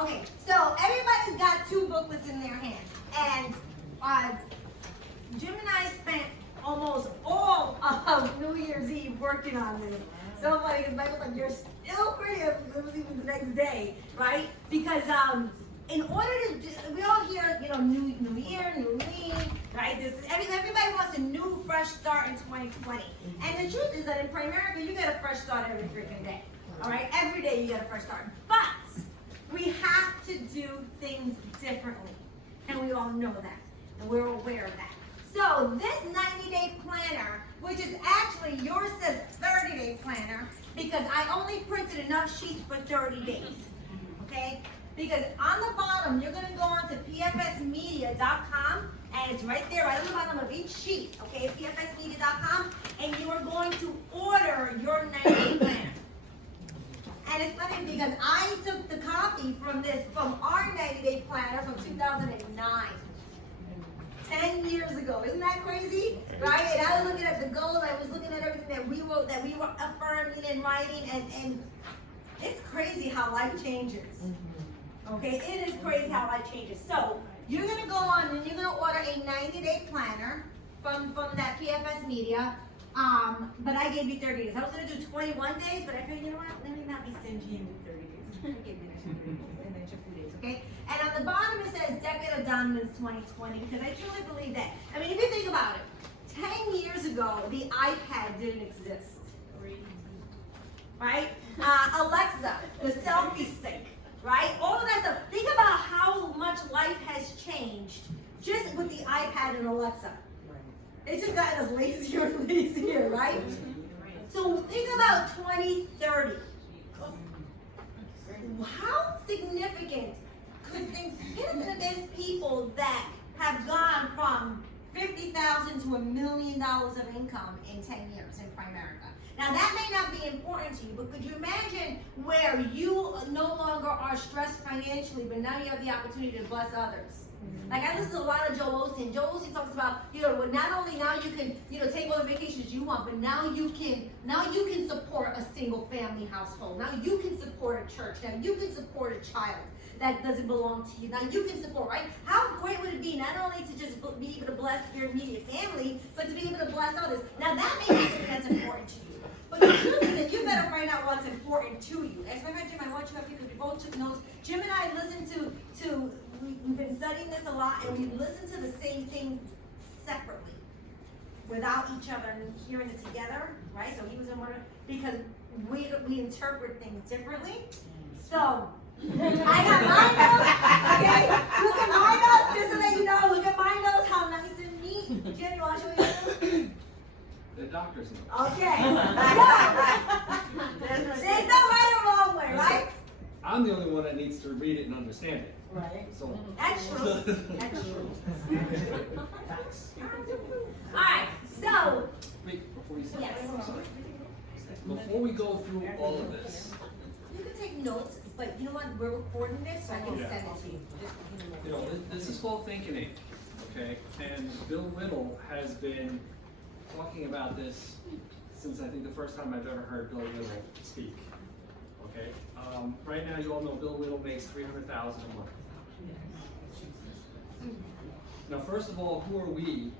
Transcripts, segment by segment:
Okay, so everybody's got two booklets in their hands, and Jim and I spent almost all of New Year's Eve working on this. So funny, because Michael's like, you're still pretty, it was even the next day, right? Because in order to do, we all hear, you know, new year, new me, right? Everybody wants a new, fresh start in 2020. And the truth is that in Primerica, you get a fresh start every freaking day, all right? Every day you get a fresh start. But we have to do things differently, and we all know that, and we're aware of that. So this 90-day planner, which is actually yours says 30-day planner, because I only printed enough sheets for 30 days, okay? Because on the bottom, you're gonna go on to pfsmedia.com, and it's right there, right on the bottom of each sheet, okay, pfsmedia.com, and you are going to order your 90-day planner. And it's funny because I took the copy from our 90-day planner from 2009. 10 years ago. Isn't that crazy? Right? And I was looking at the goals, I was looking at everything that we wrote, that we were affirming and writing, and it's crazy how life changes. Okay? It is crazy how life changes. So you're gonna go on and you're gonna order a 90-day planner from that PFS Media. But I gave you 30 days. I was gonna do 21 days, but I figured, you know what? Let me not be stingy and do 30 days. Give me an extra few days, okay? And on the bottom it says Decade of Dominance 2020, because I truly believe that. I mean, if you think about it, 10 years ago, the iPad didn't exist. Right? Alexa, the selfie stick, right? All of that stuff. Think about how much life has changed just with the iPad and Alexa. It's just gotten us lazier and lazier, right? So think about 2030. How significant could things be? There's people that have gone from $50,000 to $1 million of income in 10 years in Primerica. Now that may not be important to you, but could you imagine where you no longer are stressed financially, but now you have the opportunity to bless others? Like I listen to a lot of Joel Osteen. Joel Osteen talks about, you know, not only now you can, you know, take all the vacations you want, but now you can support a single family household. Now you can support a church. Now you can support a child that doesn't belong to you. Now you can support, right? How great would it be not only to just be able to bless your immediate family, but to be able to bless others? Now that may be something that's important to you. But the truth is that you better find out what's important to you. As a matter of fact, Jim, I want you up here because we both took notes. Jim and I listened to we've been studying this a lot, and we listened to the same thing separately, without each other and hearing it together, right? So he was in one, because we interpret things differently. So I got my notes, okay? Look at my notes, just so that you know. Look at my notes, how nice and neat. Jim, you want to show you? The doctor's notes. Okay. So there's no right or wrong way, right? I'm the only one that needs to read it and understand it. Right. So. That's true. That's true. All right. So. Wait, before you say Yes. that, I'm sorry. Before we go through all of this, You can take notes, but you know what? We're recording this, so I can Yeah. send it to you. you know, this is called Think and Ink, okay? And Bill Whittle has been talking about this since I think the first time I've ever heard Bill Whittle speak. Okay. Right now, you all know Bill Whittle makes $300,000 a month. Now, first of all, who are we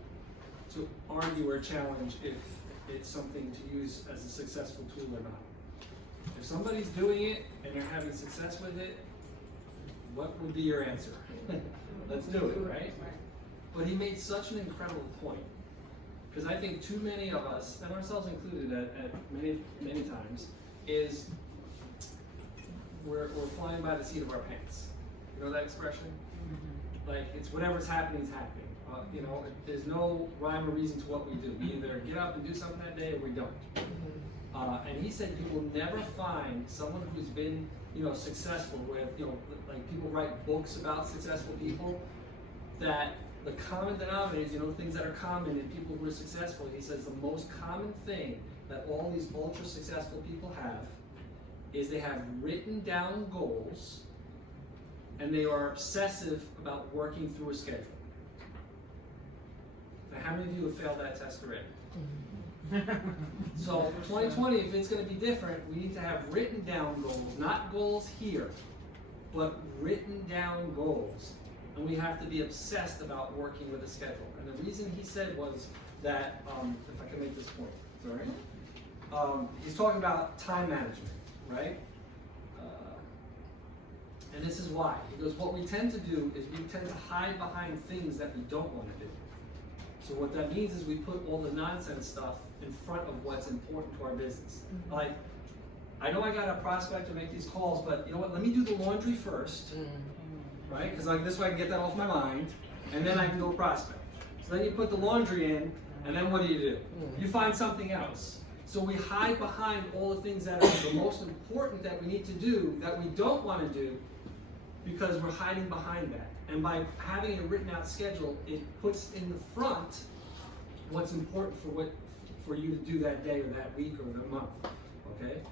to argue or challenge if it's something to use as a successful tool or not? If somebody's doing it and you're having success with it, what would be your answer? Let's do it, right? But he made such an incredible point. Because I think too many of us, and ourselves included at many times, is we're flying by the seat of our pants. You know that expression? Like, it's whatever's happening is happening. You know, there's no rhyme or reason to what we do. We either get up and do something that day or we don't. And he said you will never find someone who's been, you know, successful with, you know, like people write books about successful people, that the common denominators, you know, things that are common in people who are successful. He says the most common thing that all these ultra successful people have is they have written down goals and they are obsessive about working through a schedule. Now, how many of you have failed that test already? So 2020, if it's going to be different, we need to have written down goals, not goals here. but written down goals. And we have to be obsessed about working with a schedule. And the reason he said was that, if I can make this point, sorry. He's talking about time management, right? And this is why. He goes, what we tend to do is we tend to hide behind things that we don't want to do. So what that means is we put all the nonsense stuff in front of what's important to our business. Mm-hmm. Like, I know I got a prospect to make these calls, but you know what, let me do the laundry first, right? Because like this way I can get that off my mind, and then I can go prospect. So then you put the laundry in, and then what do? You find something else. So we hide behind all the things that are the most important that we need to do, that we don't want to do, because we're hiding behind that. And by having a written out schedule, it puts in the front what's important for you to do that day or that week or the month, okay?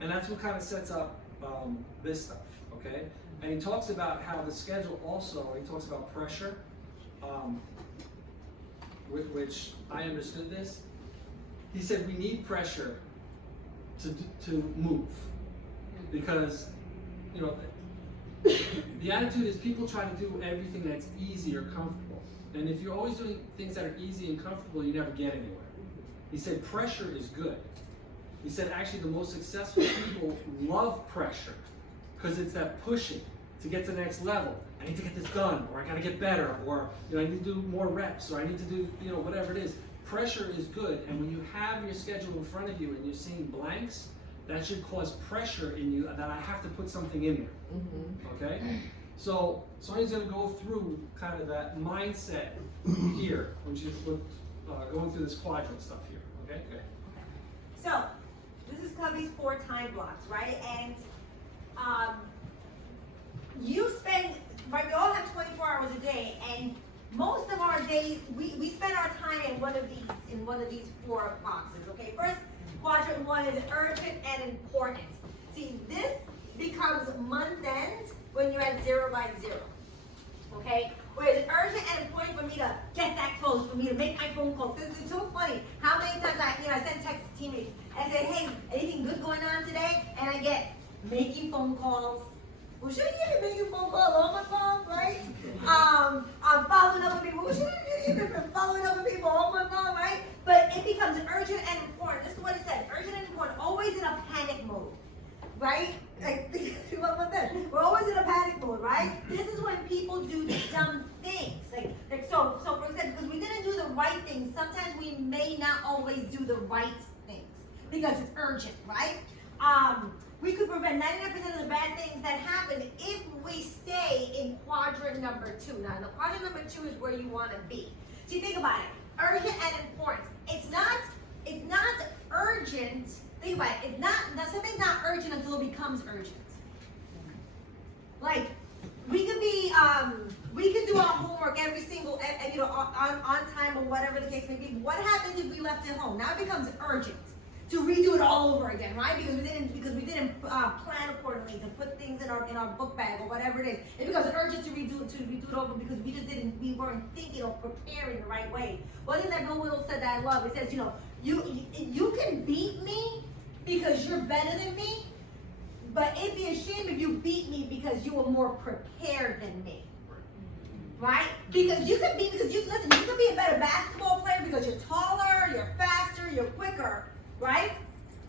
And that's what kind of sets up this stuff, okay? And he talks about how the schedule also, he talks about pressure, with which I understood this. He said we need pressure to move, because, you know, the attitude is people try to do everything that's easy or comfortable. And if you're always doing things that are easy and comfortable, you never get anywhere. He said pressure is good. He said actually the most successful people love pressure, because it's that pushing to get to the next level. I need to get this done, or I gotta get better, or you know, I need to do more reps, or I need to do, you know, whatever it is. Pressure is good, and when you have your schedule in front of you and you're seeing blanks, that should cause pressure in you that I have to put something in there, okay? So Sonia's gonna go through kind of that mindset here, when she's going through this quadrant stuff here, okay? Okay. So, this is Cubby's 4 time blocks, right? And you spend, right, we all have 24 hours a day, and most of our days, we spend our time in one of these 4 boxes, okay? First, quadrant 1 is urgent and important. See, this becomes month end when you're at 0 by 0, okay? Whereas it's urgent and important for me to get that close, for me to make my phone calls. Because it's so funny how many times I send texts to teammates and say, hey, anything good going on today? And I get making phone calls. Well, shouldn't you be making phone calls on my phone, right? I'm following up with people. Well, shouldn't you be following up with people on my phone, right? But it becomes urgent and important. This is what it says. Urgent and important. Always in a panic mode, right? Like, we're always in a panic mode, right? This is when people do dumb things. So for example, because we didn't do the right things, sometimes we may not always do the right things because it's urgent, right? We could prevent 99% of the bad things that happen if we stay in quadrant number 2. Now, the quadrant number 2 is where you want to be. So you think about it, urgent and important. It's not urgent. Think about it. Something's not urgent until it becomes urgent. Like, we could do our homework every single, on time or whatever the case may be. What happens if we left it home? Now it becomes urgent to redo it all over again, right? Because we didn't plan accordingly to put things in our book bag or whatever it is. It becomes urgent to redo it over because we weren't thinking or preparing the right way. One thing that Bill Whittle said that I love, it says, you can beat me because you're better than me, but it'd be a shame if you beat me because you were more prepared than me. Right? Because you could be a better basketball player because you're taller, you're faster, you're quicker, right?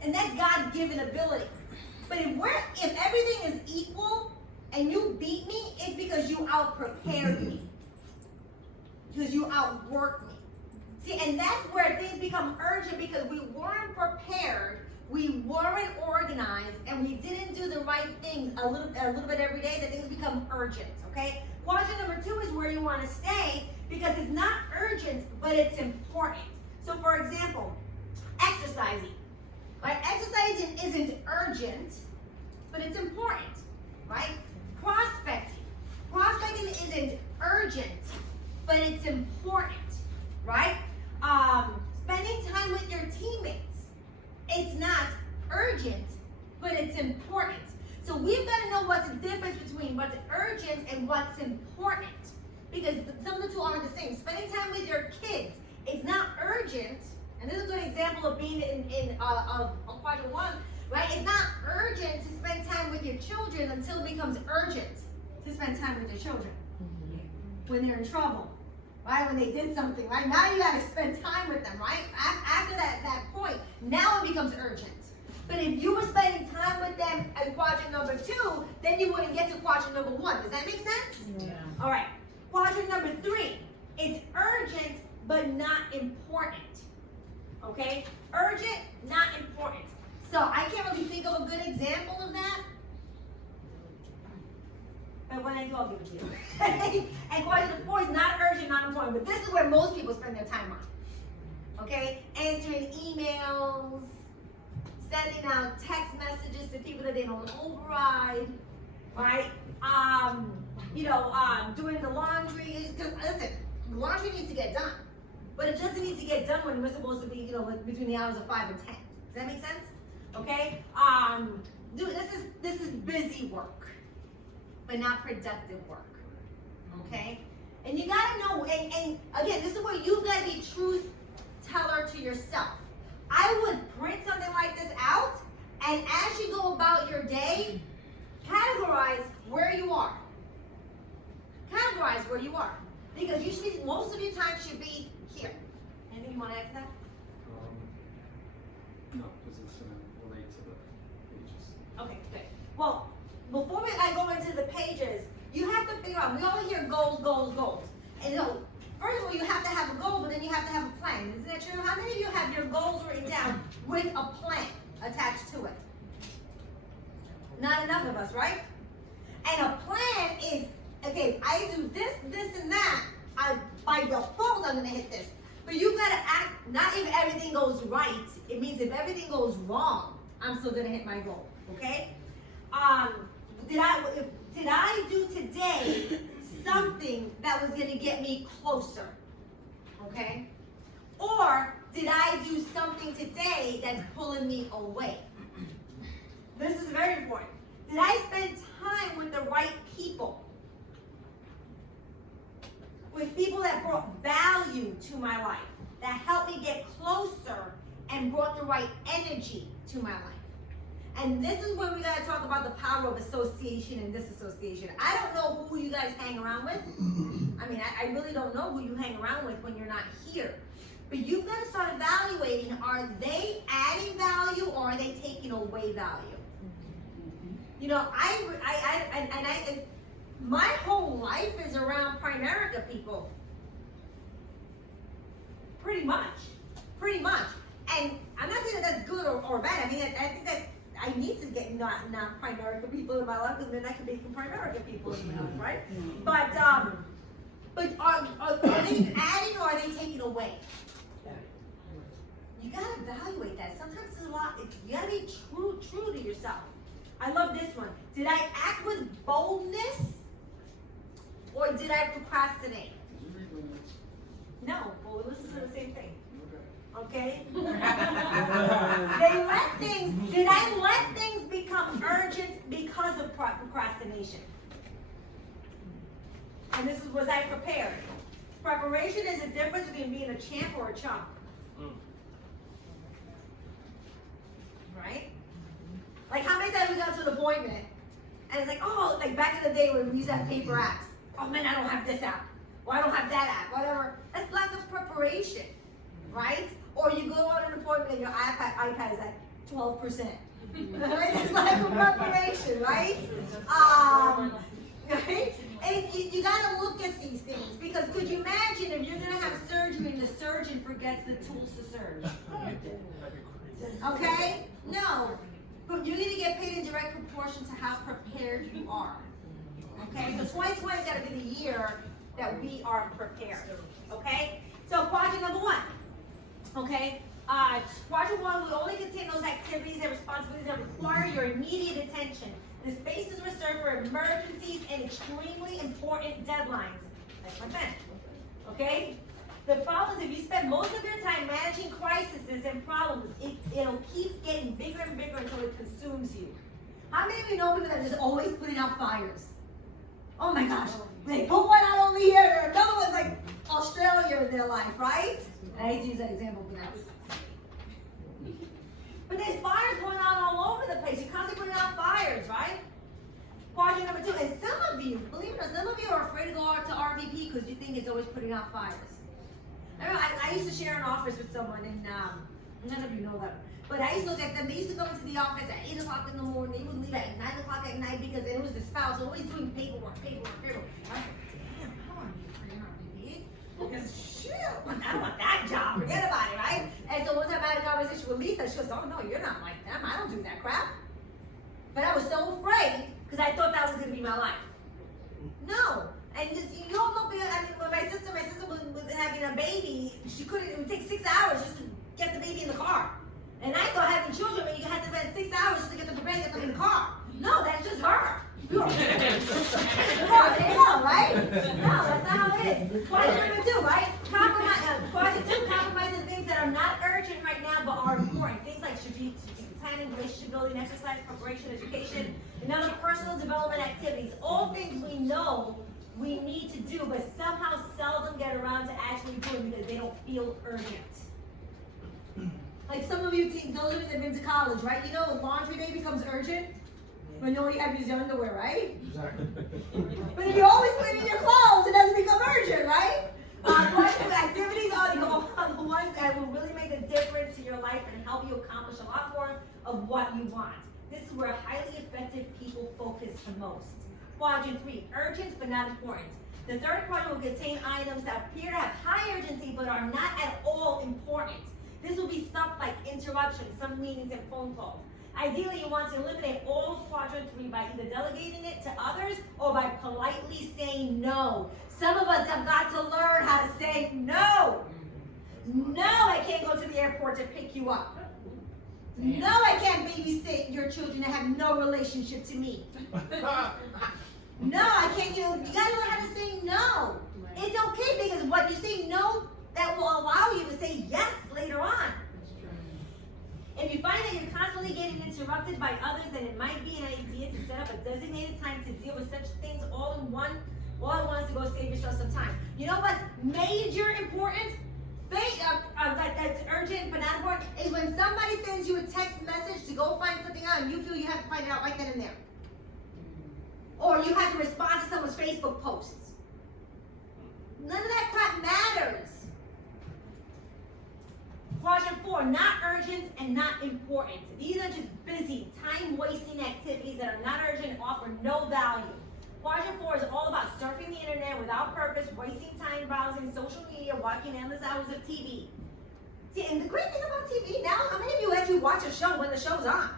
And that's God-given ability. But if everything is equal and you beat me, it's because you out-prepared me. Because you outworked me. See, and that's where things become urgent because we weren't prepared, we weren't organized, and we didn't do the right things a little bit every day, that things become urgent, okay? Quadrant number 2 is where you want to stay because it's not urgent, but it's important. So for example, exercising. Right? Exercising isn't urgent, but it's important, right? Prospecting. Prospecting isn't urgent, but it's important, right? Spending time with your teammates. It's not urgent, but it's important. So we've got to know what's the difference between what's urgent and what's important. Because some of the two aren't the same. Spending time with your kids, it's not urgent. And this is a good example of being in quadrant 1, right? It's not urgent to spend time with your children until it becomes urgent to spend time with your children. When they're in trouble, right? When they did something, right? Now you gotta spend time with them, right? After that point, now it becomes urgent. But if you were spending time with them at quadrant number 2, then you wouldn't get to quadrant number 1. Does that make sense? Yeah. All right. Quadrant number 3, it's urgent but not important. Okay? Urgent, not important. So I can't really think of a good example of that. But when I do, I'll give it to you. And quadrant 4 is not urgent, not important. But this is where most people spend their time on. Okay? Answering emails, sending out text messages to people that they don't override, right? Doing the laundry. Because listen, laundry needs to get done, but it doesn't need to get done when we're supposed to be, between the hours of 5 and 10. Does that make sense? Okay. This is busy work, but not productive work. Okay. And you gotta know. And again, this is where you gotta be truth teller to yourself. I would print something like this out, and as you go about your day, categorize where you are. Categorize where you are. Because usually, most of your time should be here. Anything you want to add to that? No, because it's going to relate to the pages. Okay, good. Well, before I go into the pages, you have to figure out, we all hear goals, goals, goals. And first of all, you have to have a goal, but then you have to have a plan. Isn't that true? How many of you have your goals written down with a plan attached to it? Not enough of us, right? And a plan is, okay, I do this, this, and that. By default, I'm going to hit this. But you got to act, not if everything goes right. It means if everything goes wrong, I'm still going to hit my goal, okay? Did I do today something that was going to get me closer, okay? Or did I do something today that's pulling me away? This is very important. Did I spend time with the right people? With people that brought value to my life, that helped me get closer and brought the right energy to my life. And this is where we gotta talk about the power of association and disassociation. I don't know who you guys hang around with. I mean, I really don't know who you hang around with when you're not here. But you've got to start evaluating, are they adding value or are they taking away value? My whole life is around Primerica people. Pretty much. And I'm not saying that that's good or bad. I mean, I think that I need to get not Primerica people in my life, because then I can become Primerica people in my life, right? But are they adding or are they taking away? You gotta evaluate that. Sometimes there's a lot. You gotta be true to yourself. I love this one. Did I act with boldness or did I procrastinate? Did you read my notes? No, but we listen to the same thing. Okay. Okay? Did I let things become urgent because of procrastination? And this was I prepared. Preparation is the difference between being a champ or a chump. Right? Like how many times we got to an appointment and it's like, oh, like back in the day when we used to have paper apps. Oh man, I don't have this app. Or I don't have that app, whatever. That's lack of preparation, right? Or you go on an appointment and your iPad is at 12%. Right? It's lack of preparation, right? Right? And you gotta look at these things, because could you imagine if you're gonna have surgery and the surgeon forgets the tools to surge? Okay? No. But you need to get paid in direct proportion to how prepared you are. Okay? So 2020's gotta be the year that we are prepared. Okay? So quadrant number 1. Okay? Quadrant 1 will only contain those activities and responsibilities that require your immediate attention. The space is reserved for emergencies and extremely important deadlines. Like my pen. Okay? The problem is if you spend most of your time managing crises and problems, it'll keep getting bigger and bigger until it consumes you. How many of you know people that are just always putting out fires? Oh my gosh, they put one out over here, another one's like Australia in their life, right? And I hate to use that example, but But there's fires going on all over the place. You're constantly putting out fires, right? Quadrant number 2, and some of you, believe it or not, some of you are afraid to go out to RVP because you think it's always putting out fires. I don't know, I used to share an office with someone, and none of you know them. But I used to look at them, they used to come into the office at 8 o'clock in the morning, they would leave at 9 o'clock at night because it was the spouse always doing paperwork. I was like, damn, I want to be a friend RVP. Because shit, I don't want that job, forget about it, right? And so one time I had a conversation with Lisa, she goes, oh no, you're not like them, I don't do that crap. But I was so afraid because I thought that was going to be my life. No. And just, you don't know, I mean, when my sister was having a baby, it would take 6 hours just to get the baby in the car. And I thought having children, you had to spend 6 hours just to get them prepared and get them in the car. No, that's just her. You're right? No, that's not how it is. Quadrant number 2, right? Quadrant 2, compromising things that are not urgent right now but are important. Things like strategic planning, relationship building, exercise, preparation, education, and other personal development activities. All things we know we need to do, but somehow seldom get around to actually doing because they don't feel urgent. Like some of you, those of you that have been to college, right? You know, laundry day becomes urgent when all you have is your underwear, right? Exactly. But if you're always cleaning your clothes, it doesn't become urgent, right? Activities are the ones that will really make a difference to your life and help you accomplish a lot more of what you want. This is where highly effective people focus the most. Quadrant 3, urgent but not important. The third quadrant will contain items that appear to have high urgency but are not at all important. This will be stuff like interruptions, some meetings and phone calls. Ideally, you want to eliminate all of quadrant 3 by either delegating it to others or by politely saying no. Some of us have got to learn how to say no. No, I can't go to the airport to pick you up. No, I can't babysit your children that have no relationship to me. No, I can't, you gotta learn how to say no. It's okay because what you say no, that will allow you to say yes later on. If you find that you're constantly getting interrupted by others, then it might be an idea to set up a designated time to deal with such things all at once to go save yourself some time. You know what's major important? That's urgent but not important is when somebody sends you a text message to go find something out and you feel you have to find it out right then and there. Or you have to respond to someone's Facebook posts. None of that crap matters. Quadrant 4, not urgent and not important. These are just busy, time-wasting activities that are not urgent and offer no value. Quadrant 4 is all about surfing the internet without purpose, wasting time browsing social media, watching endless hours of TV. See, and the great thing about TV now, how many of you actually watch a show when the show's on?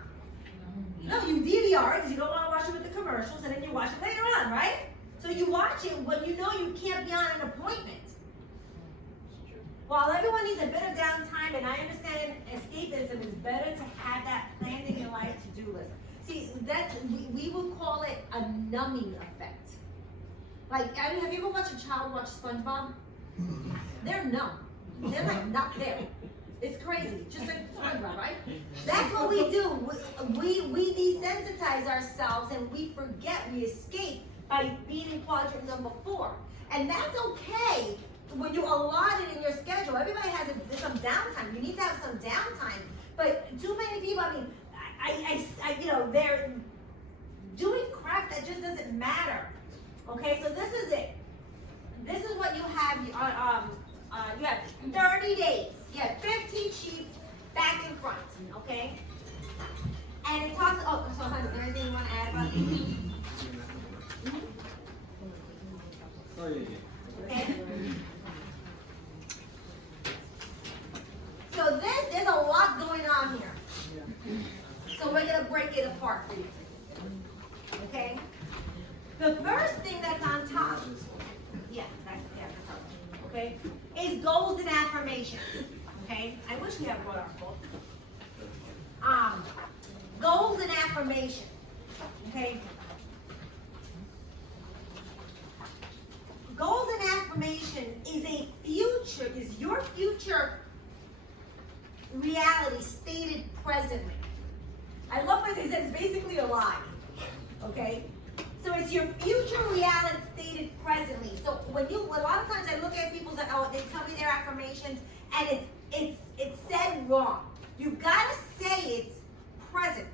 No, you DVR it because you don't want to watch it with the commercials, and then you watch it later on, right? So you watch it when you know you can't be on an appointment. While everyone needs a bit of downtime, and I understand escapism is better to have that planned in your life to-do list. See, we would call it a numbing effect. Like, I mean, have you ever watched a child watch SpongeBob? They're numb. They're like not there. It's crazy, just like SpongeBob, right? That's what we do. We desensitize ourselves and we forget, we escape by being in quadrant number 4. And that's okay when you allot it in your schedule. Everybody has some downtime. You need to have some downtime. But too many people, I mean, they're doing crap that just doesn't matter. Okay, so this is it. This is what you have. You have 30 days. You have 15 sheets back and front. Okay, and it talks. Oh, so honey, is there anything you want to add about it? Oh yeah. Okay. So there's a lot going on here. So we're gonna break it apart for you. Okay? The first thing that's on top, that's all. Okay, is goals and affirmations. Okay? I wish we had brought our book. Goals and affirmations. Okay? Goals and affirmation is your future reality stated presently. I love what they said, it's basically a lie. Okay? So it's your future reality stated presently. So a lot of times I look at people's, they tell me their affirmations and it's said wrong. You've got to say it present.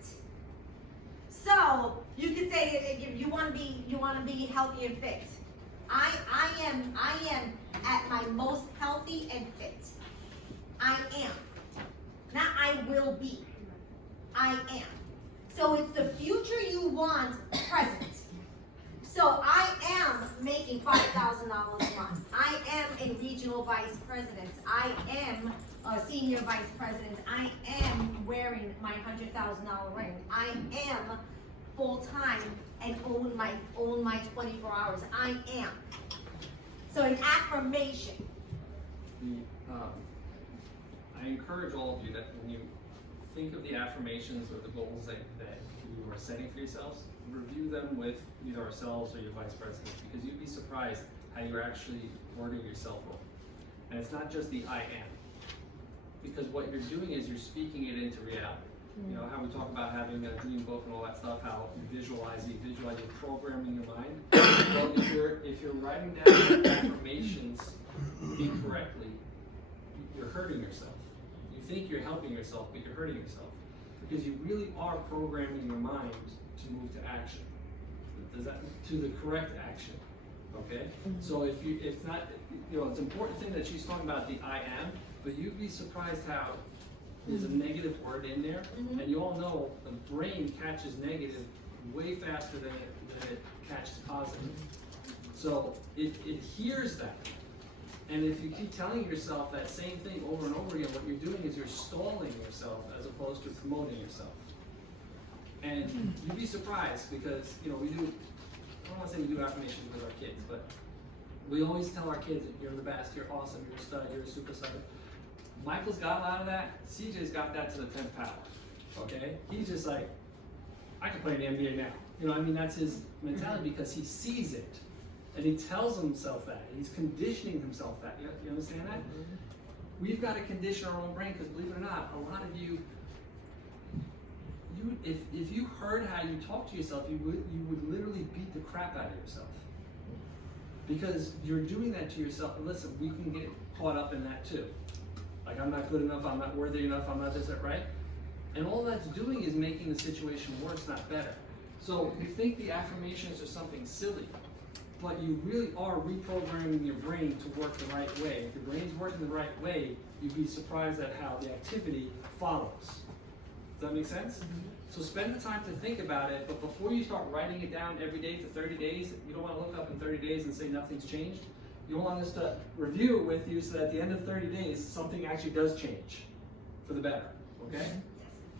So you could say if you want to be healthy and fit. I am at my most healthy and fit. I am. Not I will be. I am. So it's the future you want present. So I am making $5,000 a month. I am a regional vice president. I am a senior vice president. I am wearing my $100,000 ring. I am full-time and own my 24 hours. I am. So an affirmation. I encourage all of you that when you think of the affirmations or the goals that you are setting for yourselves, review them with either ourselves or your vice president, because you'd be surprised how you're actually wording yourself wrong. And it's not just the I am, because what you're doing is you're speaking it into reality. You know how we talk about having a dream book and all that stuff, how you visualize programming your mind. Well, if you're writing down affirmations incorrectly, you're hurting yourself. You think you're helping yourself, but you're hurting yourself, because you really are programming your mind to move to action. Does that to the correct action? Okay. So if it's not, it's an important thing that she's talking about the I am, but you'd be surprised how there's a negative word in there, and you all know the brain catches negative way faster than it catches positive. So it hears that. And if you keep telling yourself that same thing over and over again, what you're doing is you're stalling yourself as opposed to promoting yourself. And you'd be surprised because, we do, I don't want to say we do affirmations with our kids, but we always tell our kids, you're the best, you're awesome, you're a stud, you're a super stud. Michael's got a lot of that. CJ's got that to the 10th power. Okay? He's just like, I can play in the NBA now. That's his mentality because he sees it. And he tells himself that. He's conditioning himself that. You understand that? We've got to condition our own brain because believe it or not, a lot of you if you heard how you talk to yourself, you would literally beat the crap out of yourself. Because you're doing that to yourself. And listen, we can get caught up in that too. Like, I'm not good enough, I'm not worthy enough, I'm not this, that, right? And all that's doing is making the situation worse, not better. So you think the affirmations are something silly, but you really are reprogramming your brain to work the right way. If your brain's working the right way, you'd be surprised at how the activity follows. Does that make sense? Mm-hmm. So spend the time to think about it, but before you start writing it down every day for 30 days, you don't want to look up in 30 days and say nothing's changed. You want us to review it with you so that at the end of 30 days, something actually does change for the better, okay?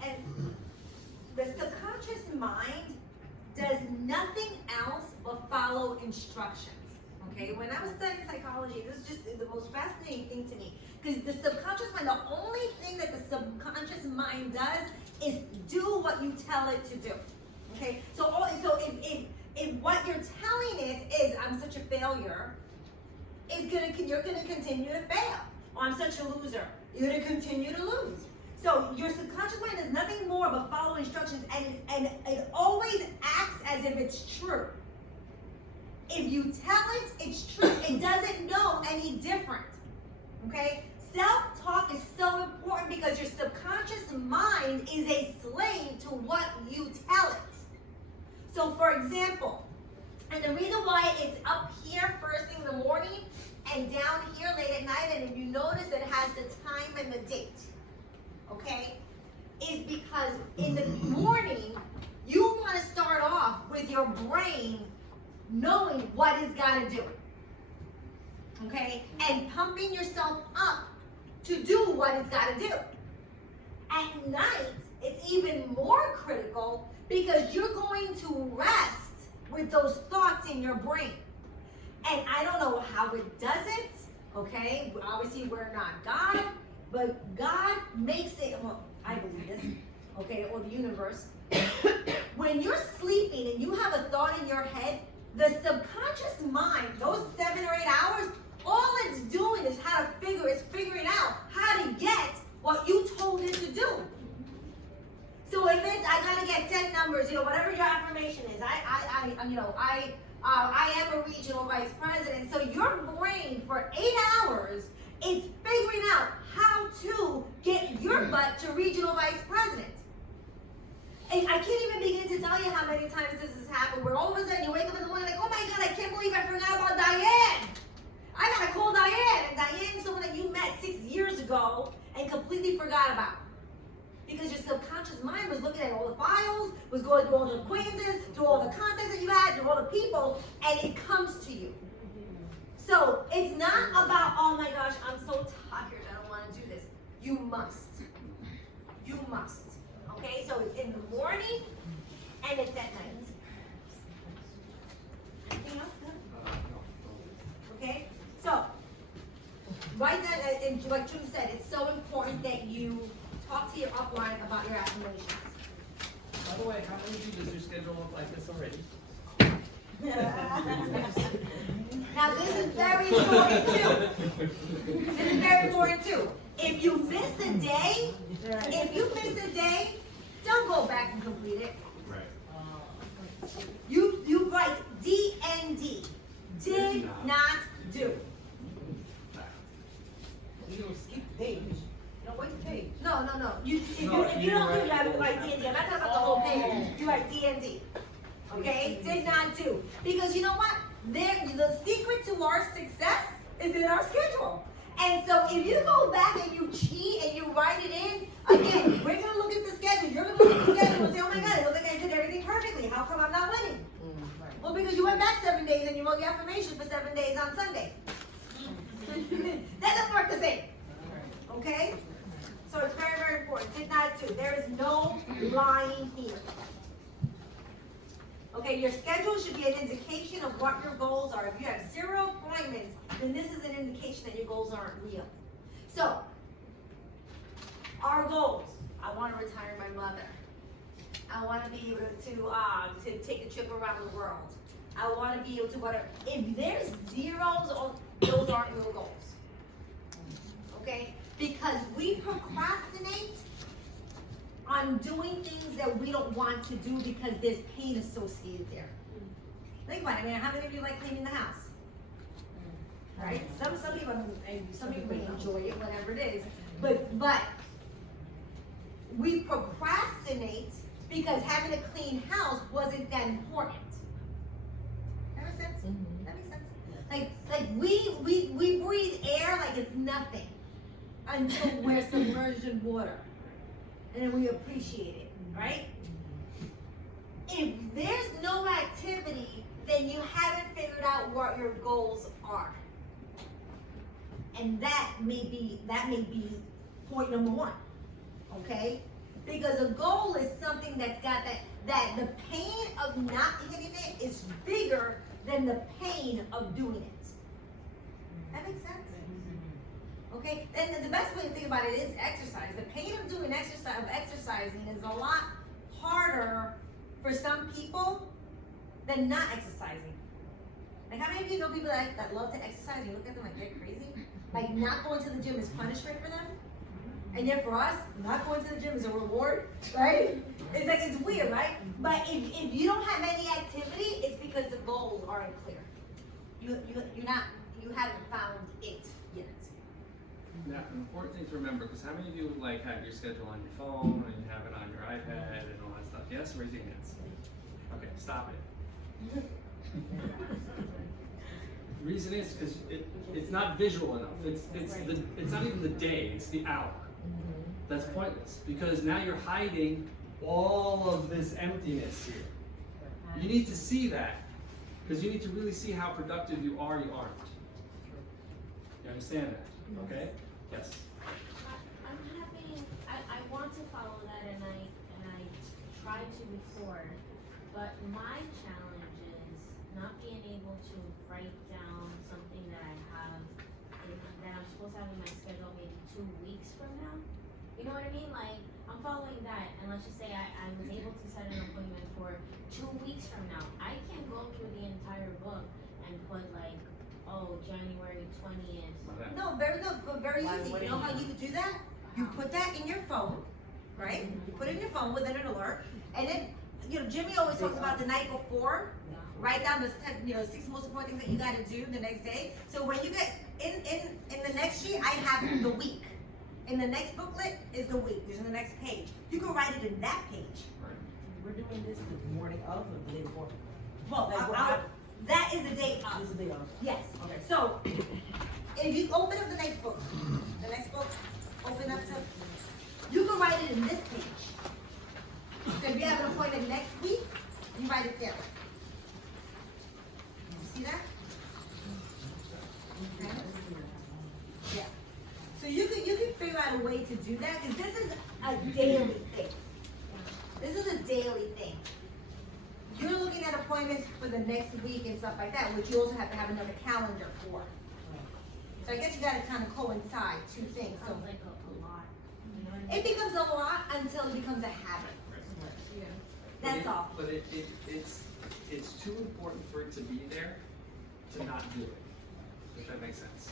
Yes. And the subconscious mind does nothing else but follow instructions, okay? When I was studying psychology, this is just the most fascinating thing to me, because the subconscious mind, the only thing that the subconscious mind does is do what you tell it to do, okay? So if what you're telling it is, I'm such a failure, you're gonna continue to fail. Or I'm such a loser. You're gonna continue to lose. So your subconscious mind does nothing more but follow instructions, and it always acts as if it's true. If you tell it, it's true. It doesn't know any different. Okay? Self-talk is so important because your subconscious mind is a slave to what you tell it. So for example, and the reason why it's up here first thing in the morning and down here late at night, and if you notice it has the time and the date, okay, is because in the morning, you want to start off with your brain knowing what it's got to do, okay, and pumping yourself up to do what it's got to do. At night, it's even more critical because you're going to rest with those thoughts in your brain. And I don't know how it does it, okay? Obviously, we're not God, but God makes it, well, I believe this, okay, or the universe. When you're sleeping and you have a thought in your head, the subconscious mind, those 7 or 8 hours, all it's doing is figuring out how to get what you told it to do. So if it's, I gotta get 10 numbers, whatever your affirmation is, I am a regional vice president. So your brain for 8 hours It's figuring out how to get your butt to regional vice president. And I can't even begin to tell you how many times this has happened where all of a sudden you wake up in the morning like, oh my God, I can't believe I forgot about Diane. I gotta call Diane. And Diane's someone that you met 6 years ago and completely forgot about. Because your subconscious mind was looking at all the files, was going through all the acquaintances, through all the contacts that you had, through all the people, and it comes to you. So it's not about, oh my gosh, I'm so tired, I don't want to do this. You must. You must. Okay, so it's in the morning and it's at night. Anything else? Okay, so right then, and like Jim said, it's so important that you talk to your upline about your affirmations. By the way, how many of you does your schedule look like this already? Now this is very important too. This is very important too. If you miss a day, don't go back and complete it. Right. You write DND. Did not do. You skip page. No, wait page. No. If you don't do that, you write DND. I'm not talking about the whole page. You write DND. Okay? Did not do. Because you know what? The secret to our success is in our schedule. And so if you go back and you cheat and you write it in, again, we're going to look at the schedule. You're going to look at the schedule and say, oh my God, it looks like I did everything perfectly. How come I'm not winning? Well, because you went back 7 days and you wrote your affirmation for 7 days on Sunday. That doesn't work the same. Okay? So it's very, very important. Did not do. There is no lying here. Okay, your schedule should be an indication of what your goals are. If you have 0 appointments, then this is an indication that your goals aren't real. So, our goals. I want to retire my mother. I want to be able to take a trip around the world. I want to be able to whatever. If there's zeros, those aren't your goals. Okay? Because we procrastinate on doing things that we don't want to do because there's pain associated there. Think about it. I mean, how many of you like cleaning the house? Right? Some people may enjoy it, whatever it is. But we procrastinate because having a clean house wasn't that important. That makes sense? That makes sense. Like we breathe air like it's nothing until we're submerged in water. And then we appreciate it, right? If there's no activity, then you haven't figured out what your goals are. And that may be point number 1. Okay? Because a goal is something that's got that the pain of not hitting it is bigger than the pain of doing it. That makes sense? Okay, and the best way to think about it is exercise. The pain of doing exercising is a lot harder for some people than not exercising. Like how many of you know people that love to exercise? You look at them like they're crazy. Like not going to the gym is punishment for them, and yet for us, not going to the gym is a reward, right? It's like it's weird, right? But if you don't have any activity, it's because the goals aren't clear. You haven't found it yet. Now, an important thing to remember, because how many of you have your schedule on your phone and you have it on your iPad and all that stuff? Yes, raise your hands. Okay, stop it. The reason is because it's not visual enough. It's not even the day, it's the hour. That's pointless because now you're hiding all of this emptiness here. You need to see that because you need to really see how productive you are, you aren't. You understand that? Okay? Yes. I'm having. I want to follow that, and I tried to before, but my challenge is not being able to write down something that I have that I'm supposed to have in my schedule maybe 2 weeks from now. You know what I mean? Like I'm following that, and let's just say I was able to set an appointment for 2 weeks from now. I can't go through the entire book and put January 20th. No, very easy. You know how you could do that? You put that in your phone, right? You put it in your phone with an alert, and then Jimmy always talks about the night before. Write down the 6 most important things that you got to do the next day. So when you get in the next sheet, I have the week. In the next booklet is the week, there's the next page. You can write it in that page. We're doing this the morning of or the day before? Well, Like, that is the date of. This is the day of. Yes. Okay. So, if you open up the next book, open up to, you can write it in this page. So if you have an appointment next week, you write it there. You see that? Okay. Yeah. So you can figure out a way to do that, because this is a daily thing. This is a daily thing. You're looking at appointments for the next week and stuff like that, which you also have to have another calendar for. So I guess you gotta kind of coincide two things, so Sounds like a lot. it becomes a lot until it becomes a habit. That's all. But it's too important for it to be there to not do it, if that makes sense.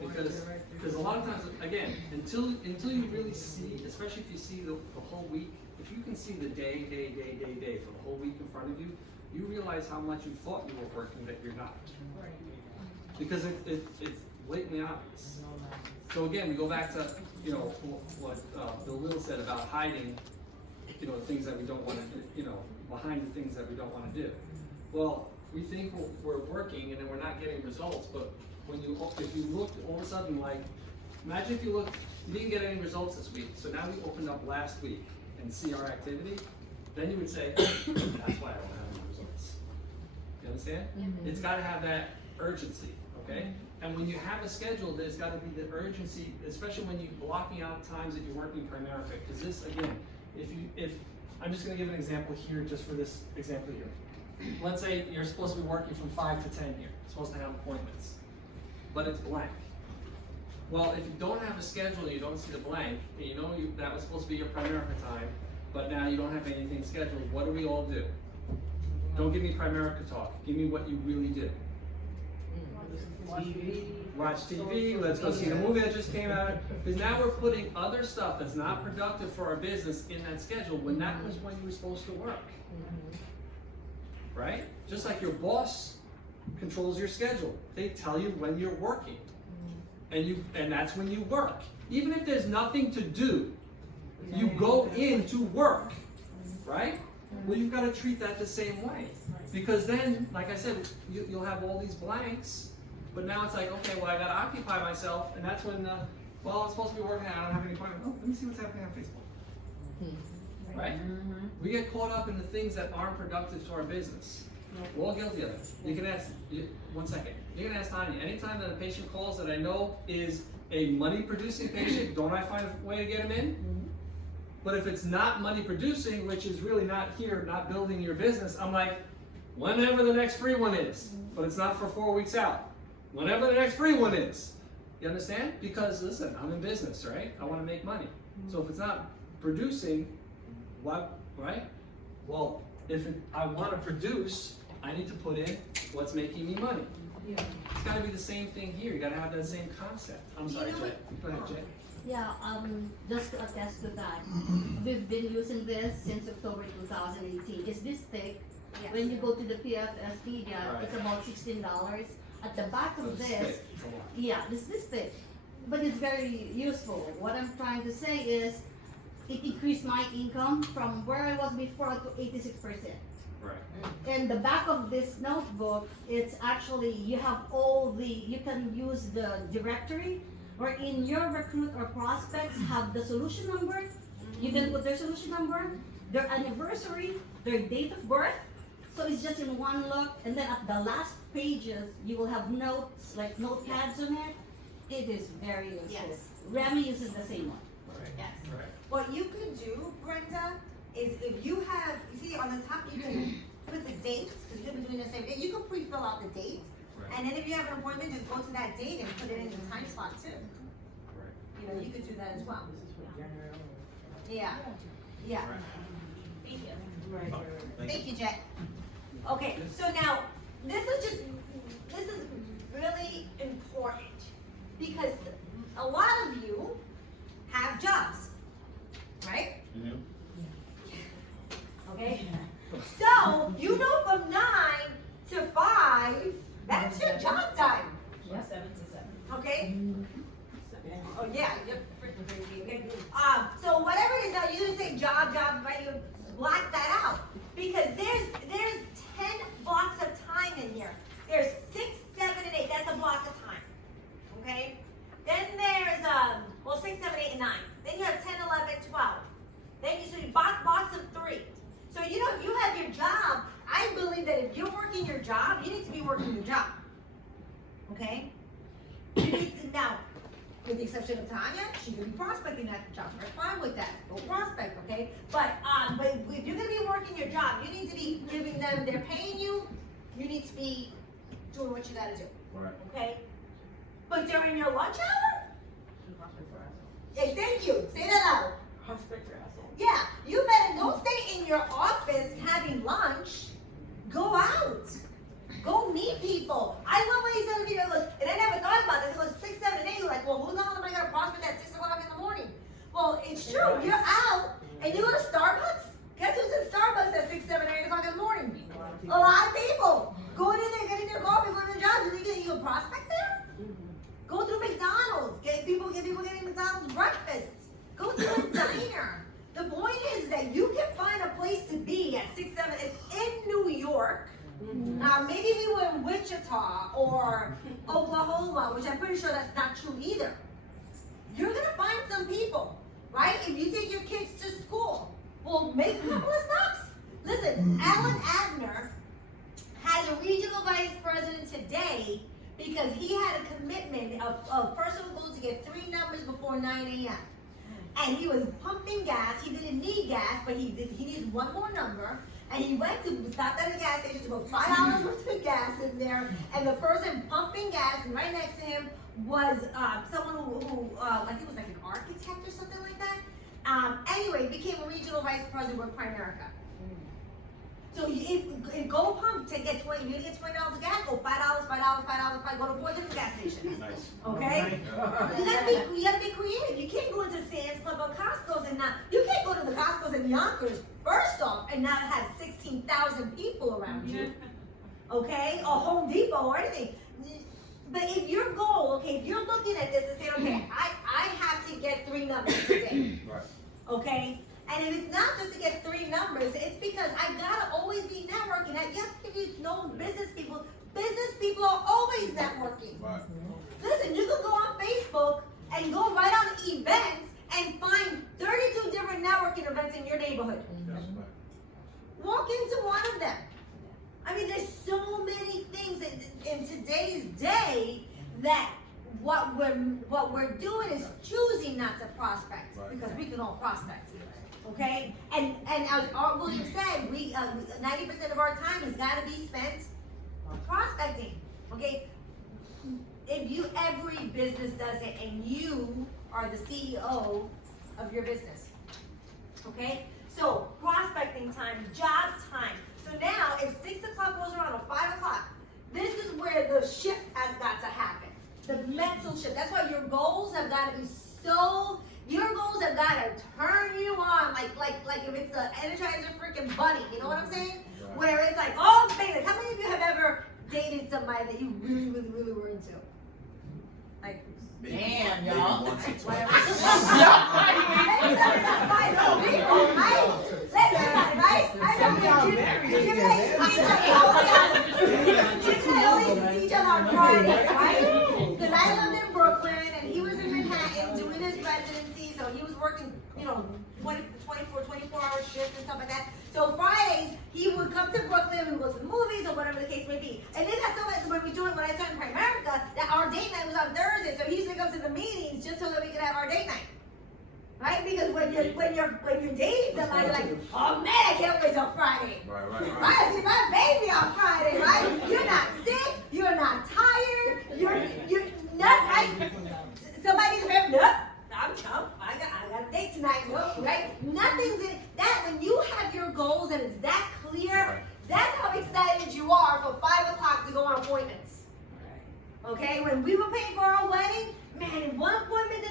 Because a lot of times, again, until you really see, especially if you see the whole week, if you can see the day for the whole week in front of you, you realize how much you thought you were working that you're not. Because it's blatantly obvious. So again, we go back to, you know, what Bill Little said about hiding, you know, the things that we don't want to, you know, behind the things that we don't want to do. Well, we think we're working and then we're not getting results, but if you look all of a sudden, like, imagine if you didn't get any results this week, so now we opened up last week and see our activity, then you would say, that's why I don't have any results. You understand? It's gotta have that urgency, okay? And when you have a schedule, there's gotta be the urgency, especially when you're blocking out times that you're working primarily, because this, again, if I'm just gonna give an example here, just for this example here. Let's say you're supposed to be working from 5 to 10 here, supposed to have appointments, but it's blank. Well, if you don't have a schedule and you don't see the blank, and you know that was supposed to be your Primerica time, but now you don't have anything scheduled, what do we all do? Don't give me Primerica talk, give me what you really do. Watch TV, let's go see the movie that just came out, because now we're putting other stuff that's not productive for our business in that schedule when that was when you were supposed to work. Right? Just like your boss controls your schedule. They tell you when you're working. And that's when you work. Even if there's nothing to do, you go in to work. Right? Well, you've got to treat that the same way. Because then, like I said, you'll have all these blanks, but now it's like, okay, well, I got to occupy myself, and that's when, well, I'm supposed to be working, I don't have any appointment. Oh, let me see what's happening on Facebook. Right? We get caught up in the things that aren't productive to our business. We're all guilty of it. You can ask, one second, you can ask Tanya, anytime that a patient calls that I know is a money producing patient, don't I find a way to get him in? But if it's not money producing, which is really not here, not building your business, I'm like, whenever the next free one is, but it's not for 4 weeks out. Whenever the next free one is. You understand? Because listen, I'm in business, right? I want to make money. So if it's not producing, what, right? Well, I want to produce, I need to put in what's making me money. It's got to be the same thing here. You got to have that same concept. I'm sorry, Jay. Go ahead, Jay. Yeah, just to attest to that, we've been using this since October 2018. It's this thick. Yes. When you go to the PFSD, Right. it's about $16. At the back So of it's this, thick. It's a lot. yeah, this thick, but it's very useful. What I'm trying to say is, it increased my income from where I was before to 86%. Right. And the back of this notebook, it's actually, you can use the directory, or in your recruit or prospects have the solution number. You can put their solution number, their anniversary, their date of birth. So it's just in one look, and then at the last pages, you will have notes, like notepads on it. It is very useful. Yes. Remy uses the same one. Right. Yes. Right. What you could do, Brenda, is if you have, you see on the top, you can put the dates, because you've been doing this every day. You can pre-fill out the dates. Right. And then if you have an appointment, just go to that date and put it in the time slot too. Right. You know, you could do that as well. This is for January. Yeah. Yeah. Right. Thank you. Thank you, Jet. Okay, so now, this is really important because a lot of you have jobs, right? Okay? So, you know from 9 to 5, that's your job time. From 7 to 7. okay? Oh yeah, you're freaking crazy, okay? So whatever it is now, you say job, right? You block that out because there's 10 blocks of time in here. There's 6, 7, and 8. That's a block of time, okay? Then there's 6, 7, 8, and 9. Then you have 10, 11, 12. Then you box of 3. So you know, if you have your job, I believe that if you're working your job, you need to be working your job. Okay? You need to now, with the exception of Tanya, she could be prospecting at the job. We're fine with that. Go prospect, okay? But if you're gonna be working your job, you need to be giving them, they're paying you, you need to be doing what you gotta do. Right. Okay? But during your lunch hour? Hey, thank you. Say that loud. Yeah, you better don't stay in your office having lunch. Go out. Go meet people. I love what he said in the video. He goes, and I never thought about this. It goes 6, 7, and 8. You're like, well, who the hell am I gonna prospect at 6 o'clock in the morning? Well, it's true. You're out and you go to Starbucks. Guess who's in Starbucks at 6, 7, 8 o'clock in the morning? A lot of people. Going in there, getting their coffee, going to their job. You think you can prospect there? Go through McDonald's. Get people getting McDonald's breakfasts. Go to a diner. The point is that you can find a place to be at 6, 7. It's in New York. Maybe if you were in Wichita or Oklahoma, which I'm pretty sure that's not true either. You're gonna find some people, right? If you take your kids to school, well, make a couple of stops. Listen, Alan Abner has a regional vice president today because he had a commitment of personal goal to get 3 numbers before 9 a.m. And he was pumping gas. He didn't need gas, but he needed 1 more number. And he went to stop at a gas station to put $5 worth of gas in there. And the person pumping gas, and right next to him was someone who I think was like an architect or something like that. Anyway, became a regional vice president with Primerica. So if go pump to get 20, you get $20 of gas, go $5, go to 4 different gas stations. Nice. Okay? You gotta be creative. You can't go into Sam's Club or Costco's and you can't go to the Costco's and Yonkers, first off, and not have 16,000 people around you. Okay? Or Home Depot or anything. But if your goal, okay, if you're looking at this and saying, okay, I have to get 3 numbers today. Right. Okay? And if it's not just to get 3 numbers, it's because I gotta always be networking. You have to be known business people. Business people are always networking. Right. Listen, you can go on Facebook and go right on events and find 32 different networking events in your neighborhood. Yes, right. Walk into one of them. I mean, there's so many things in today's day that what we're doing is choosing not to prospect because we can all prospect. Okay, and as Art Williams said, we 90% of our time has got to be spent prospecting. Okay, if every business does it, and you are the CEO of your business. Okay, so prospecting time, job time. So now, if 6 o'clock goes around or 5 o'clock, this is where the shift has got to happen. The mental shift. That's why your goals have got to be so. Your goals have got to turn you on, like if it's the Energizer freaking bunny, you know what I'm saying? Right. Where it's like, oh, baby, how many of you have ever dated somebody that you really, really, really were into? Like, Damn, Maybe y'all. once or twice. On Fridays, right? Because I lived in Brooklyn and he was in Manhattan doing his residency, so he was working, 24-hour shifts and stuff like that. So Fridays, he would come to Brooklyn and go to the movies or whatever the case may be. And then that's when I started Primerica, that our date night was on Thursday, so he used to come to the meetings just so that we could have our date night. Right? Because when you're dating somebody, you're like, oh man, I can't wait till Friday. Right. I see my baby on Friday, right? You're not sick, you're not tired, you're not right. Somebody's like, nope, I'm chump. I got a date tonight, nope, right? Nothing's in that. When you have your goals and it's that clear, that's how excited you are for 5 o'clock to go on appointments. Okay, when we were paying for our wedding, man, if one appointment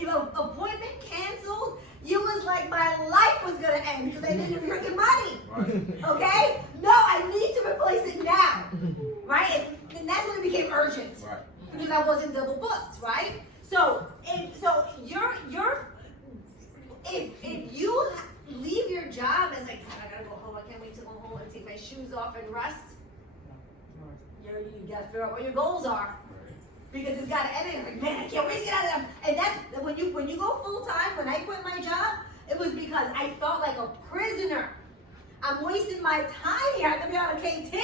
if an appointment canceled, you was like my life was gonna end because I didn't have freaking money. Right. Okay? No, I need to replace it now. Right? And that's when it became urgent. Right. because I wasn't double booked, right? So if you leave your job and say, God, I gotta go home, I can't wait to go home and take my shoes off and rest, you gotta figure out what your goals are. Because it's gotta end. Like, man, I can't wait to get out of them. And that's when you go full time. When I quit my job, it was because I felt like a prisoner. I'm wasting my time here. I'm gonna be on a KT.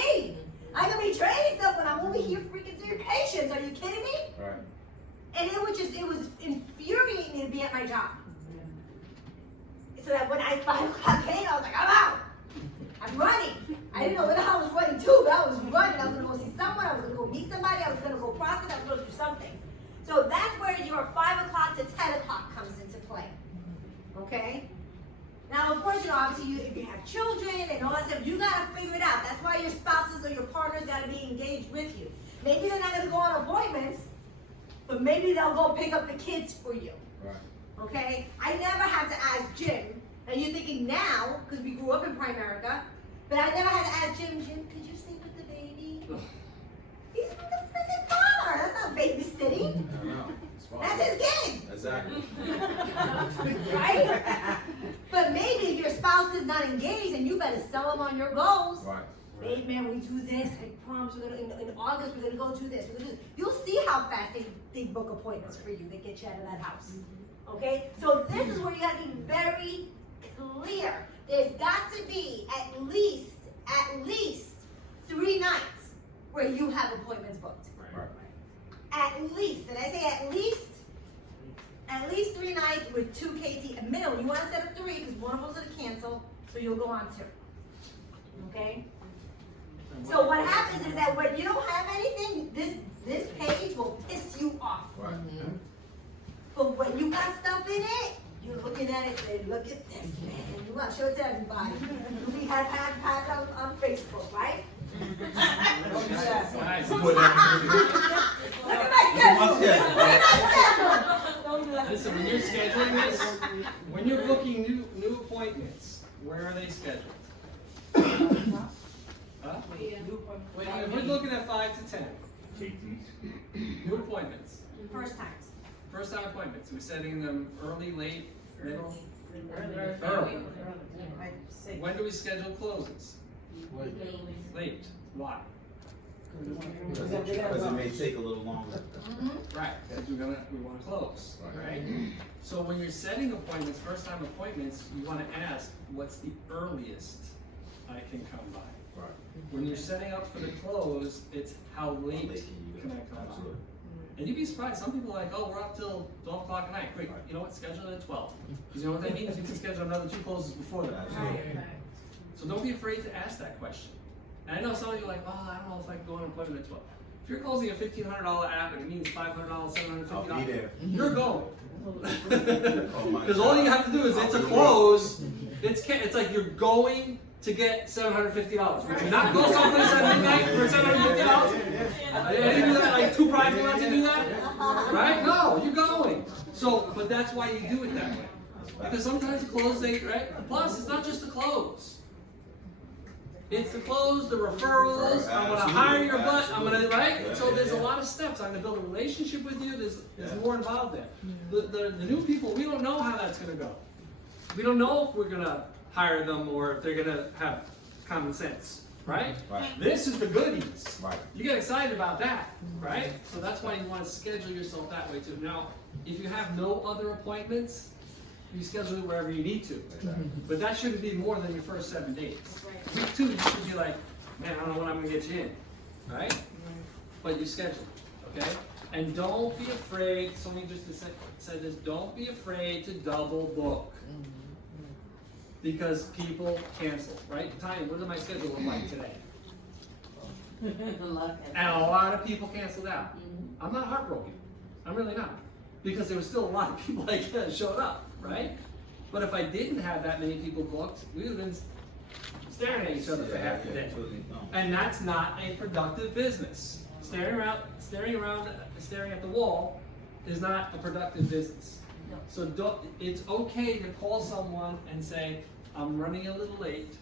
I'm gonna be training stuff when I'm over here freaking seeing patients. Are you kidding me? Right. And it was infuriating to be at my job. So that when 5 o'clock came, I was like, I'm out. I'm running. I didn't know where the hell I was running to, but I was running. I was gonna go see someone. I was gonna go meet somebody. I was gonna go prospect. I was gonna do something. So that's where your 5 o'clock to 10 o'clock comes into play. Okay? Now, of course, obviously, if you have children and all that stuff, you gotta figure it out. That's why your spouses or your partners gotta be engaged with you. Maybe they're not gonna go on appointments, but maybe they'll go pick up the kids for you. Right. Okay? I never had to ask Jim, and you're thinking now, because we grew up in Primerica, but I never had to ask Jim, could you sleep with the baby? He's with the freaking father. That's not babysitting. I know. It's fine. That's his kid. Exactly. Right? But maybe if your spouse is not engaged and you better sell them on your goals. Right. Babe, man, we do this. I promise we're gonna in August we're gonna go do this. We're gonna do this. You'll see how fast they book appointments for you. They get you out of that house. Okay? So this is where you gotta be very clear. There's got to be at least 3 nights where you have appointments booked. Right. At least, and I say at least 3 nights with 2 KT. A minimum. You want to set up 3 because one of them's gonna cancel, so you'll go on 2. Okay? So what happens is that when you don't have anything, this page will piss you off. Right. But when you got stuff in it, you're looking at it and look at this, man. You want to show it to everybody. We had on Facebook, right? Nice. Look at my schedule. Look at my schedule. Listen, when you're scheduling this, when you're booking new appointments, where are they scheduled? Huh? Wait, if we're looking at 5 to 10, new appointments, First times. first time appointments, we're setting them early, late, middle? Early. Early. Like 6. When do we schedule closes? Late. Why? Because it may take a little longer. Right, because we want to close, Right. right? So when you're setting appointments, first time appointments, you want to ask, what's the earliest I can come by? Right. When you're setting up for the close, it's how late can I come by? Absolutely. And you'd be surprised, some people are like, oh, we're up till 12 o'clock at night, great, you know what, schedule it at 12. Because you know what that means, you can schedule another 2 closes before that. Absolutely. So don't be afraid to ask that question. And I know some of you are like, oh, I don't know if I can go on an appointment at 12. If you're closing a $1,500 app and it means $500, $750, I'll be there. you're going. Oh my Because all you God. have to do is, it's a I'll be close, it's like you're going to get $750. Would you not go someplace at midnight for $750? Any of that, like too prideful not to do that? Right? No, you're going. So, but that's why you do it that way. Because sometimes the close date, right? Plus, it's not just the close. It's the close, the referrals, I'm gonna hire your butt, I'm gonna, right? So there's a lot of steps. I'm gonna build a relationship with you, there's more involved there. The new people, we don't know how that's gonna go. We don't know if we're gonna hire them or if they're gonna have common sense, right? Right. This is the goodies. Right. You get excited about that, right? So that's why you wanna schedule yourself that way too. Now, if you have no other appointments, you schedule it wherever you need to. Exactly. But that shouldn't be more than your first 7 days. Week 2, you should be like, man, I don't know when I'm gonna get you in, right? But you schedule it, okay? And don't be afraid, somebody just said this, don't be afraid to double book. Because people cancel, right? Tanya, what does my schedule look like today? And a lot of people canceled out. I'm not heartbroken. I'm really not. Because there was still a lot of people that showed up, right? But if I didn't have that many people booked, we would have been staring at each other for half the day. And that's not a productive business. Staring at the wall is not a productive business. So it's okay to call someone and say, I'm running a little late.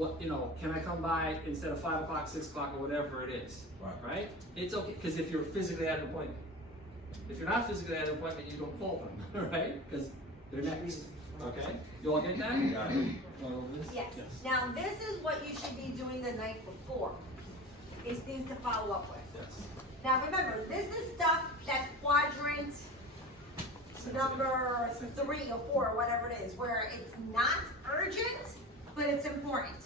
what, can I come by instead of 5 o'clock, 6 o'clock, or whatever it is, right? It's okay, because if you're physically at an appointment. If you're not physically at an appointment, you don't call them, right? Because they're next, okay? You all get that? Got it. Going over this? Yes. Now, this is what you should be doing the night before. Is things to follow up with. Yes. Now, remember, this is stuff that's quadrant number 3 or 4, or whatever it is, where it's not urgent, but it's important.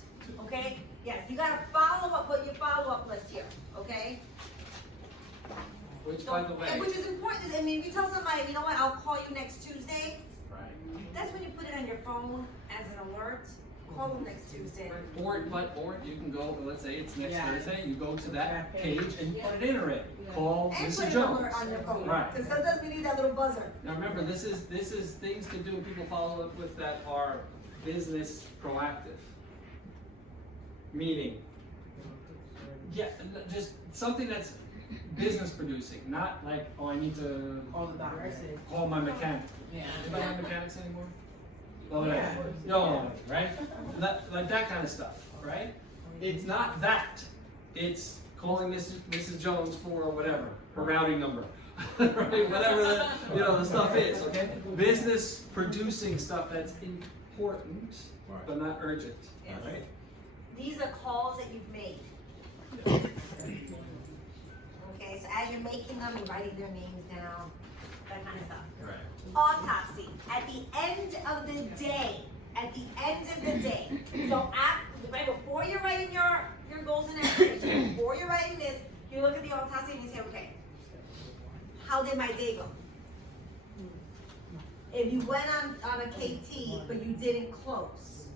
Okay? Yes, you gotta follow up, put your follow-up list here, okay? Which, by the way, And which is important. I mean, if you tell somebody, you know what, I'll call you next Tuesday, right. that's when you put it on your phone as an alert. Call them next Tuesday. Or you can go, let's say it's next Yeah. Thursday, you go to that page and put it in already. Call And put Mrs. an Jones. alert on your phone. Right. Because sometimes we need that little buzzer. Now remember, this is things to do, people follow up with that are business proactive. Meaning, just something that's business producing, not like, oh, I need to All the doctors. call my mechanic. Yeah. Anybody have mechanics anymore? Oh, Yeah. no, right? Like that kind of stuff, right? It's not that. It's calling Mrs. Jones for whatever, her routing number, right? Whatever the stuff is, okay? Business producing stuff that's important, Right. but not urgent, Yes. right? These are calls that you've made. Okay, so as you're making them, you're writing their names down, that kind of stuff. Right. Autopsy, at the end of the day, so right before you're writing your goals and aspirations, before you're writing this, you look at the autopsy and you say, okay, how did my day go? If you went on a KT, but you didn't close,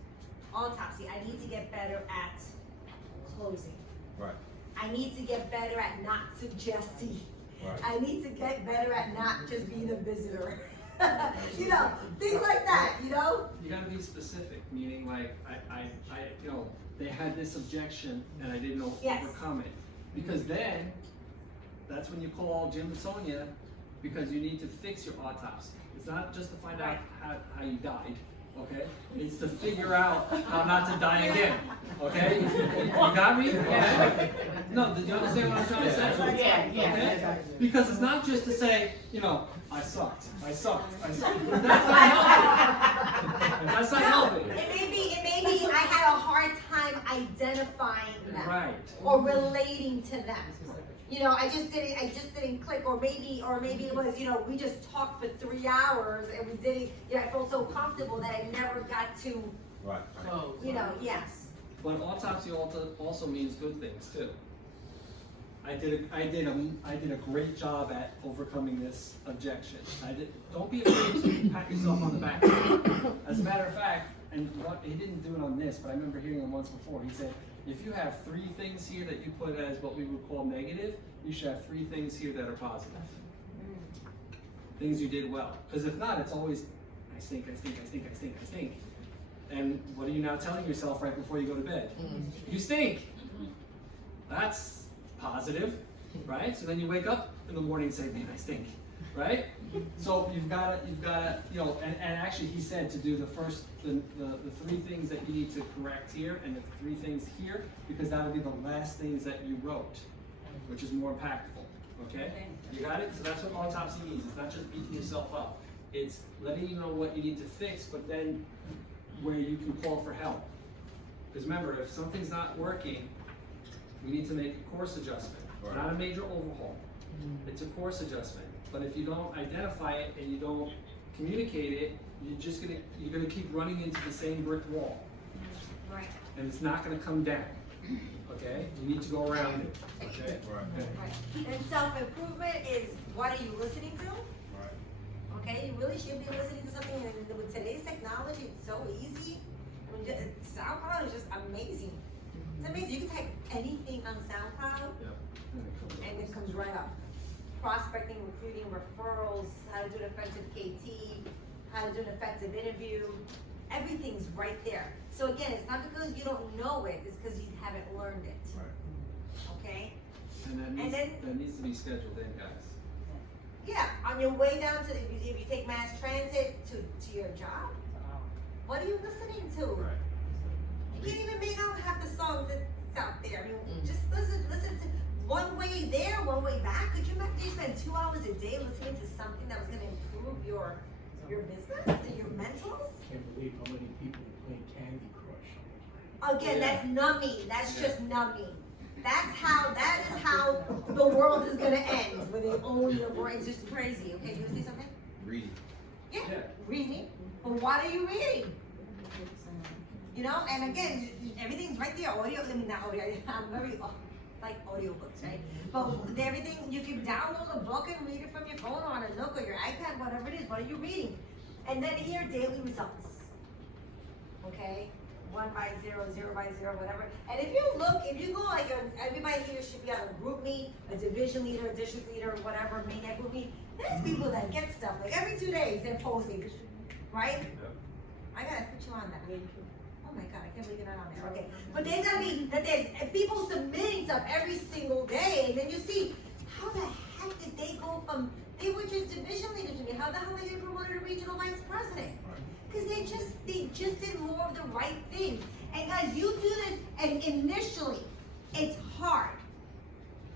autopsy, I need to get better at closing. Right. I need to get better at not suggesting. Right. I need to get better at not just being a visitor. Things like that, You gotta be specific, meaning like, they had this objection and I didn't know Yes. overcome it. Because then, that's when you call Jim and Sonia, because you need to fix your autopsy. It's not just to find out how you died, okay? It's to figure out how not to die again, okay? You got me? Okay? No, did you understand what I'm trying to say? Okay? Because it's not just to say, I sucked. That's not helping. That's not helping. It may be I had a hard time identifying them. Right. Or relating to them. I just didn't click, or maybe it was, we just talked for 3 hours and we didn't, I felt so comfortable that I never got to, Right. yes. But autopsy also means good things too. I did a great job at overcoming this objection. Don't be afraid to pat yourself on the back. As a matter of fact, he didn't do it on this, but I remember hearing him once before. He said, if you have 3 things here that you put as what we would call negative, you should have 3 things here that are positive. Things you did well. Because if not, it's always, I stink. And what are you now telling yourself right before you go to bed? You stink. That's positive, right? So then you wake up in the morning and say, man, I stink, right? So you've gotta, and actually he said to do the 3 things that you need to correct here and the 3 things here, because that'll be the last things that you wrote, which is more impactful, okay? You got it? So that's what autopsy means. It's not just beating yourself up. It's letting you know what you need to fix, but then where you can call for help. Because remember, if something's not working, we need to make a course adjustment, not a major overhaul. It's a course adjustment. But if you don't identify it and you don't communicate it, you're gonna keep running into the same brick wall. Right. And it's not gonna come down. Okay? You need to go around it. Okay? Right. And self-improvement is, what are you listening to? Right. Okay, you really should be listening to something, and with today's technology, it's so easy. SoundCloud is just amazing. It's amazing. You can type anything on SoundCloud, and it comes right up. Prospecting, recruiting, referrals, how to do an effective KT, how to do an effective interview. Everything's right there. So again, it's not because you don't know it, it's because you haven't learned it. Right. Okay? And that needs to be scheduled in, guys. Yeah, on your way down to, if you take mass transit to your job, what are you listening to? Right. You can't even make out half the songs that's out there. I mean, just listen to one way there, one way back. Could you imagine you spend 2 hours a day listening to something that was gonna improve your business and your mentals? Can't believe how many people play Candy Crush. Again, Yeah. that's numbing. That's Yeah. just numbing. That is how the world is gonna end, where they own your brain. It's just crazy. Okay, you wanna say something? Reading. Yeah, Yeah. reading. But what are you reading? You know, and again, everything's right there. Audio, I mean, not audio. I'm very like audiobooks, right? But everything, you can download a book and read it from your phone or on a Nook or your iPad, whatever it is. What are you reading? And then here, daily results. Okay? 1 by 0, 0 by 0, whatever. And if you go like everybody here should be on a group meet, a division leader, a district leader, whatever, main group meet. There's people that get stuff. Like every 2 days they're posting, right? I gotta put you on that. Oh my god, I can't believe you're not on there. Okay. But there's gotta be that there's people submitting stuff every single day, and then you see how the heck did they go from they were just division leaders to me. How the hell are they promoted to regional vice president? Because they just did more of the right thing. And guys, you do this, and initially it's hard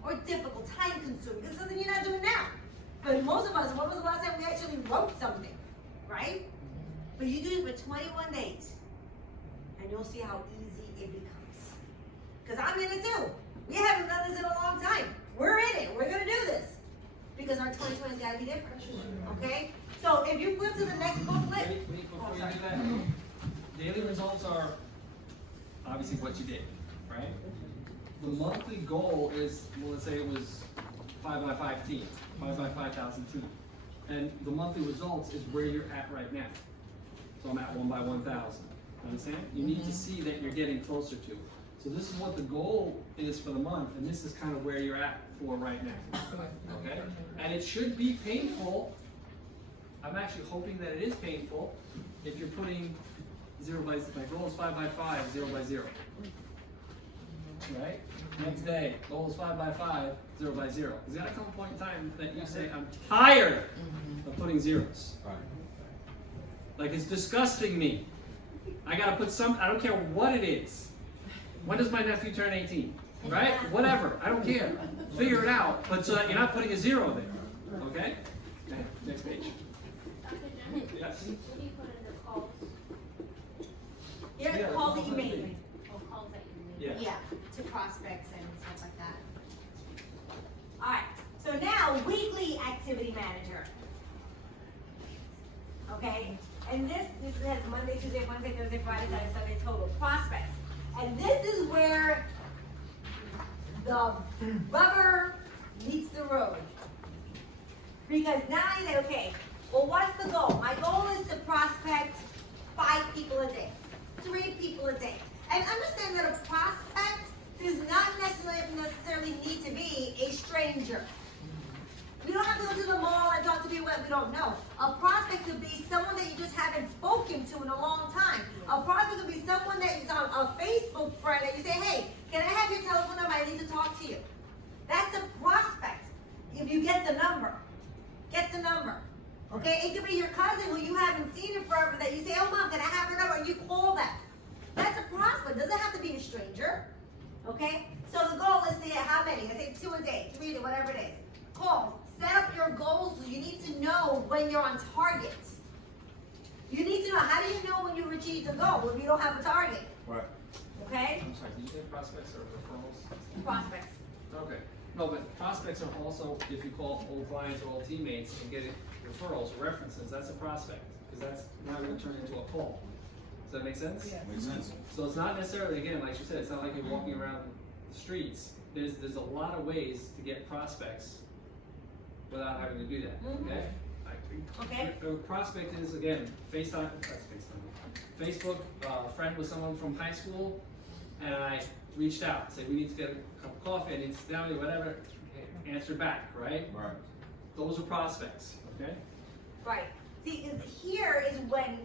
or difficult, time consuming. It's something you're not doing now. But most of us, when was the last time we actually wrote something, right? But you do it for 21 days, and you'll see how easy it becomes. Because I'm in it too. We haven't done this in a long time. We're in it. We're gonna do this. Because our 2020's gotta be different. Okay? So if you flip to the next booklet, Wait, before you do that, daily results are obviously what you did, right? The monthly goal is, well, let's say it was 5 by 5 team, 5 by 5,000 team. And the monthly results is where you're at right now. So I'm at 1 by 1,000. Understand? You need to see that you're getting closer to. So this is what the goal is for the month, and this is kind of where you're at for right now. Okay? And it should be painful. I'm actually hoping that it is painful if you're putting 0 by, my goal is 5 by 5, 0 by 0. Right? Next day, goal is 5 by 5, 0 by 0. There's gotta come a point in time that you say, I'm tired of putting zeros. Right. Like it's disgusting me. I gotta put some, I don't care what it is. When does my nephew turn 18? Right? Whatever, I don't care. Figure it out, but so that you're not putting a 0 there. Okay? Okay, next page. Dr. Janet, Yes. what do you put in the calls, here are Yeah, the calls that you that's made. or calls that you make? Yeah. To prospects and stuff like that. Alright, so now weekly activity manager. Okay, and this has Monday, Tuesday, Wednesday, Thursday, Friday, Saturday, Sunday total prospects. And this is where the rubber meets the road. Because now you say, okay, well, what's the goal? My goal is to prospect 5 people a day, 3 people a day. And understand that a prospect does not necessarily need to be a stranger. We don't have to go to the mall and talk to people that we don't know. A prospect could be someone that you just haven't spoken to in a long time. A prospect could be someone that is on a Facebook friend that you say, hey, can I have your telephone number? I need to talk to you. That's a prospect. If you get the number, get the number. Okay, it could be your cousin who you haven't seen in forever that you say, oh mom, can I have her number? And you call them. That's a prospect. Doesn't have to be a stranger. Okay? So the goal is to hit how many? I say 2 a day, 3 a day, whatever it is. Call. Set up your goals. You need to know when you're on target. You need to know, how do you know when you've achieved the goal if you don't have a target? Right. Okay? I'm sorry, did you say prospects or referrals? Prospects. Okay. No, but prospects are also, if you call old clients or old teammates and get referrals or references, that's a prospect. Because that's now going to turn into a call. Does that make sense? Yeah. Makes sense. So it's not necessarily, again, like you said, it's not like you're walking around the streets. There's a lot of ways to get prospects without having to do that, okay? Okay. A prospect is, again, FaceTime, that's FaceTime. Facebook, friend with someone from high school, and I reached out, said we need to get a cup of coffee, I need to sit down with you, whatever, answer back, right? Right. Those are prospects, okay? Right. See, here is when,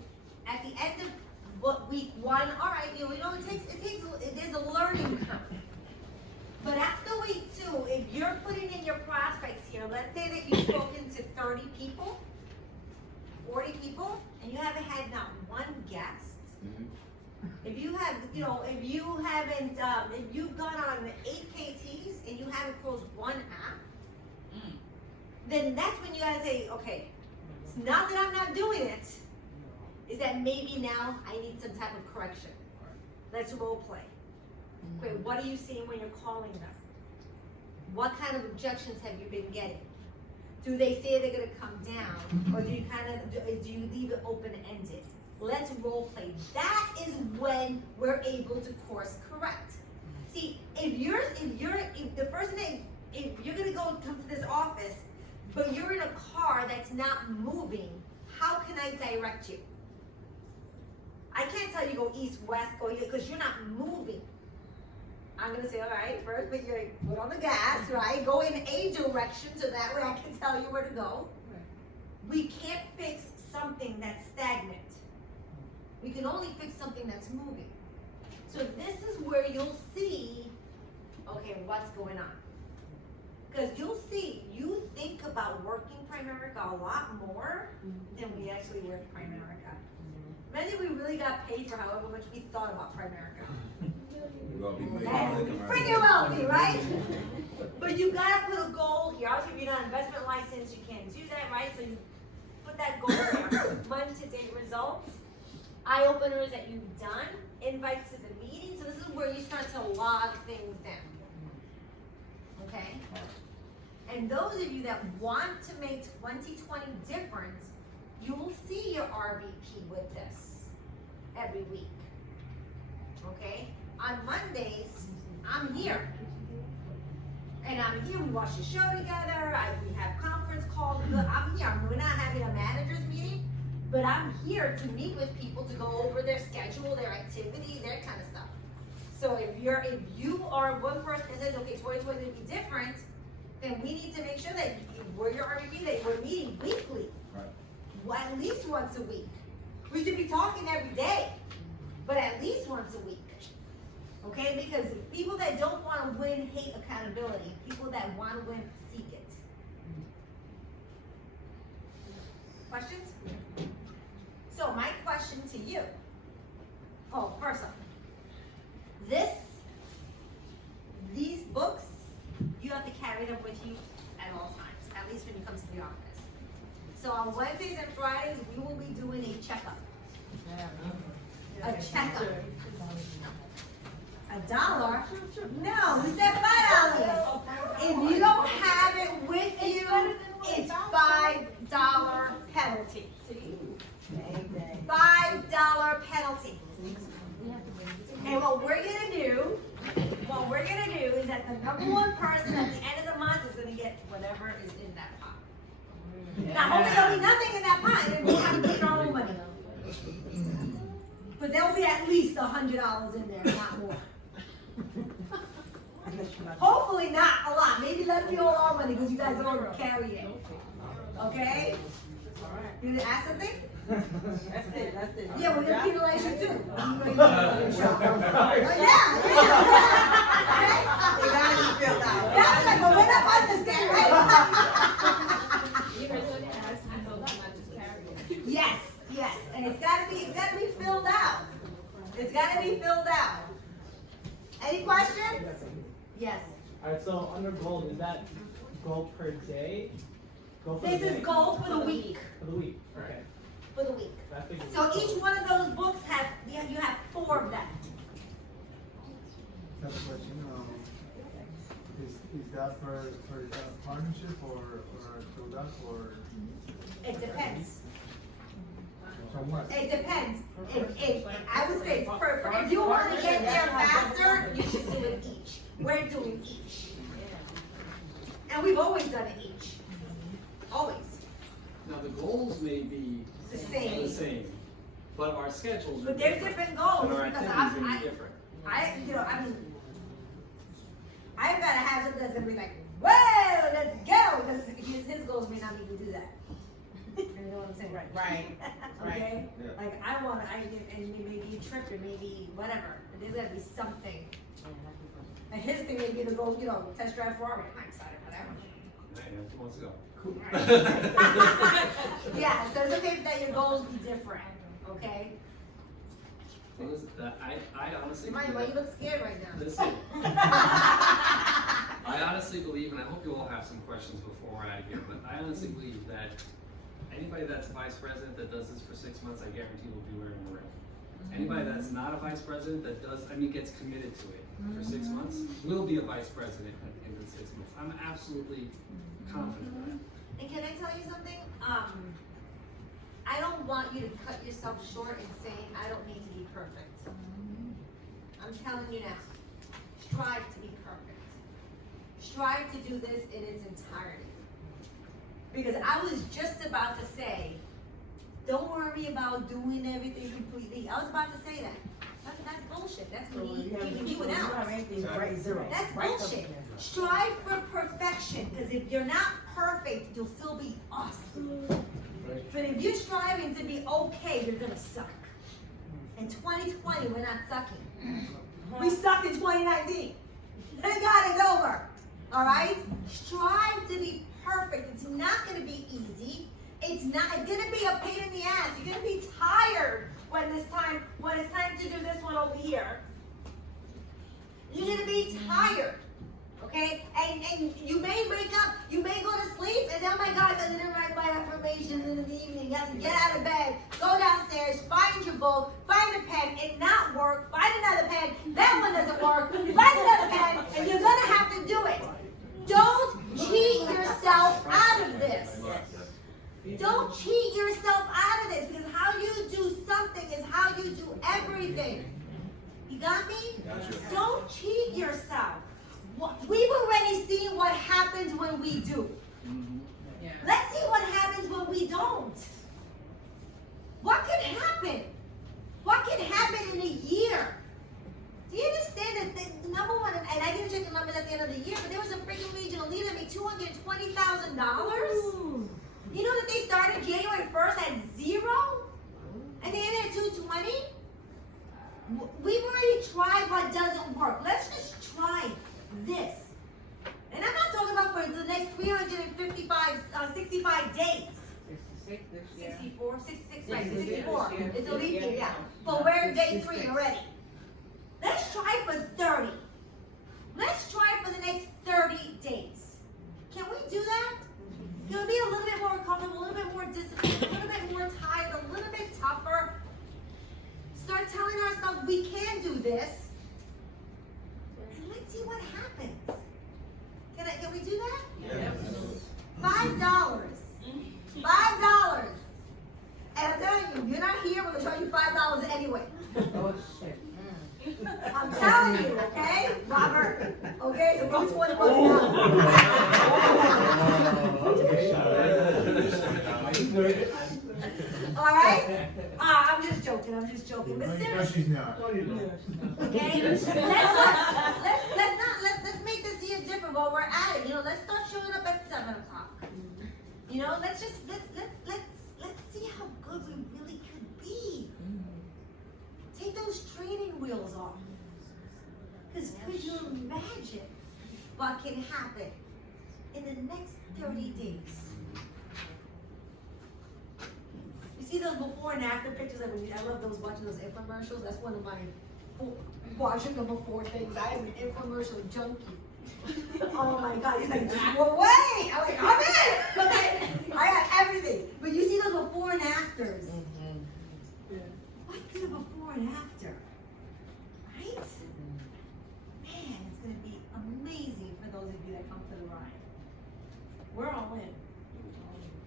at the end of week 1, all right, you know, there's a learning curve. But after week 2, if you're putting in your prospects here, let's say that you've spoken to 30 people, 40 people, and you haven't had not one guest, If you have, you know, if you haven't, if you've gone on 8 KTs and you haven't closed one app, then that's when you gotta say, okay, it's not that I'm not doing it, is that maybe now I need some type of correction. Let's role play. Okay, what are you seeing when you're calling them? What kind of objections have you been getting? Do they say they're gonna come down, or do you do you leave it open-ended? Let's role play. That is when we're able to course correct. See, if the first thing, if you're gonna come to this office, but you're in a car that's not moving, how can I direct you? I can't tell you go east, west, go here, because you're not moving. I'm gonna say, all right, first put your foot on the gas, right? Go in a direction so that way I can tell you where to go. We can't fix something that's stagnant. We can only fix something that's moving. So this is where you'll see, okay, what's going on. Because you'll see, you think about working Primerica a lot more than we actually work Primerica. Imagine we really got paid for however much we thought about Primerica. We're gonna be making And money. pretty wealthy, right? But you gotta put a goal here. Obviously, if you're not an investment license, you can't do that, right? So you put that goal there. Month-to-date results, eye openers that you've done, invites to the meeting. So this is where you start to log things down. Okay? And those of you that want to make 2020 different, you will see your RVP with this every week. Okay? On Mondays, I'm here. And I'm here, we watch the show together, we have conference calls, I'm here. We're not having a manager's meeting, but I'm here to meet with people to go over their schedule, their activity, their kind of stuff. So if you are one person that says, okay, 2020 will be different, then we need to make sure that we're your RVP, that we're meeting weekly. Right. Well, at least once a week. We should be talking every day, but at least once a week. Okay, because people that don't want to win hate accountability. People that want to win seek it. Questions? So my question to you. Oh, first off, these books, you have to carry them with you at all times, at least when you come to the office. So on Wednesdays and Fridays, we will be doing a checkup. A checkup. $1? No, we said $5. If you don't have it with you, it's $5 penalty. $5 penalty. And what we're gonna do is that the number one person at the end of the month is gonna get whatever is in that pot. Now, hopefully there'll be nothing in that pot, and we have to take our own money. But there'll be at least $100 in there, not more. Hopefully not a lot. Maybe let me all our money because you guys don't carry it. Okay? You gonna ask something? That's it. Yeah, we're gonna penalize you too. Yeah. It gotta be filled out. That's like, but we're not understand, right? Yes, and it's gotta be filled out. It's gotta be filled out. Any questions? Yes. Alright, so under gold, is that gold per day? Gold for This the is day? gold for the week. For the week, okay. For the week. I figured. So each one of those books you have 4 of them. That's a question. Is that for partnership or through that or It depends. from what? It depends. I would say if you want to get there faster, you should do it each. We're doing each. And we've always done it each. Always. Now, the goals may be The same. the same, but our schedules are But there's different. different goals And our because activities are gonna be different. I've got to have something that's gonna be like, whoa, let's go. Because his goals may not even do that. You know what I'm saying? Right. Okay? Yeah. Like I want to, and maybe a trip or maybe whatever. But there's gotta be something. And his thing may be to go, test drive Ferrari. I'm excited for that one. Man, who wants to go? Yeah, so it's okay that your goals be different, okay? Well, listen, I honestly Why believe you look scared right now? Listen, I honestly believe, and I hope you all have some questions before we're out of here, but I honestly believe that anybody that's a vice president that does this for 6 months, I guarantee will be wearing a ring. Anybody that's not a vice president that gets committed to it for 6 months, will be a vice president at the end of the 6 months. I'm absolutely confident of that. And can I tell you something? I don't want you to cut yourself short in saying, I don't need to be perfect. I'm telling you now, strive to be perfect. Strive to do this in its entirety. Because I was just about to say, don't worry about doing everything completely. I was about to say that. That's bullshit. That's me giving you an out. That's bullshit. Strive for perfection, because if you're not perfect, you'll still be awesome. But if you're striving to be okay, you're gonna suck. In 2020, we're not sucking. We sucked in 2019. Thank God it's over. All right? Strive to be perfect. It's not gonna be easy. It's gonna be a pain in the ass. You're gonna be tired when it's time to do this one over here. You're gonna be tired. Okay? And you may wake up, you may go to sleep and say, oh my God, I didn't write my affirmations in the evening. You have to get out of bed, go downstairs, find your book, find a pen, it not work, find another pen, that one doesn't work, find another pen, and you're gonna have to do it. Don't cheat yourself out of this. Don't cheat yourself out of this, because how you do something is how you do everything. You got me? Gotcha. Don't cheat yourself. We've already seen what happens when we do. Let's see what happens when we don't. What could happen? What can happen in a year? Do you understand that the number one, and I didn't check the numbers at the end of the year, but there was a freaking regional leader that made $220,000. You know that they started January 1st at 0? And they ended at 220? We've already tried what doesn't work. Let's just try this. And I'm not talking about for the next 65 days. 64, 66, right, 64. It's a leap year, yeah. But we're day 3 already. Let's try for 30. Let's try for the next 30 days. Can we do that? Can we be a little bit more comfortable, a little bit more disciplined, a little bit more tired, a little bit tougher? Start telling ourselves we can do this. And let's see what happens. Can we do that? Yeah. $5. $5. And I'm telling you, if you're not here, we're gonna charge you $5 anyway. Oh shit. I'm telling you, okay, Robert? Okay, so go 20 bucks now. All right? I'm just joking. But seriously, No, she's not. okay? Let's make this year different while we're at it. You know, let's start showing up at 7 o'clock. You know, let's see how good we really could be. Take those training wheels off. Because could you imagine what can happen in the next 30 days? You see those before and after pictures? I love those, watching those infomercials. That's one of my watching them before things. I am an infomercial junkie. Oh my God, he's like, well, wait. I'm like, I'm in. Okay, I got everything. But you see those before and afters. What's the before and after? Right? Man, it's going to be amazing for those of you that come for the ride. We're all in.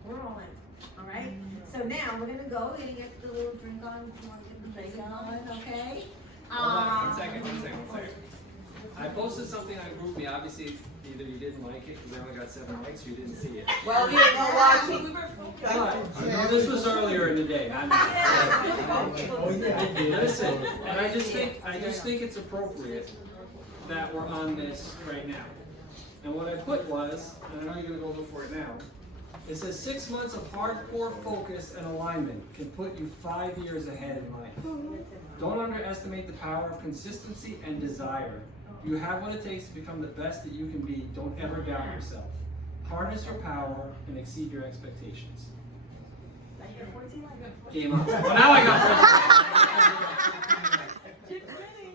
We're all in. All right? So now we're going to go and get the little drink on. You want to get the drink on, okay? Hold on, one second. I posted something on GroupMe. Obviously, either you didn't like it because I only got 7 likes, or you didn't see it. Well, we didn't go watch it. This was earlier in the day. Listen, and I just think it's appropriate that we're on this right now. And what I put was, and I know you're gonna go look for it now, it says 6 months of hardcore focus and alignment can put you 5 years ahead in life. Don't underestimate the power of consistency and desire. You have what it takes to become the best that you can be. Don't ever doubt yourself. Harness your power and exceed your expectations. Game on. Well, now I got Get ready.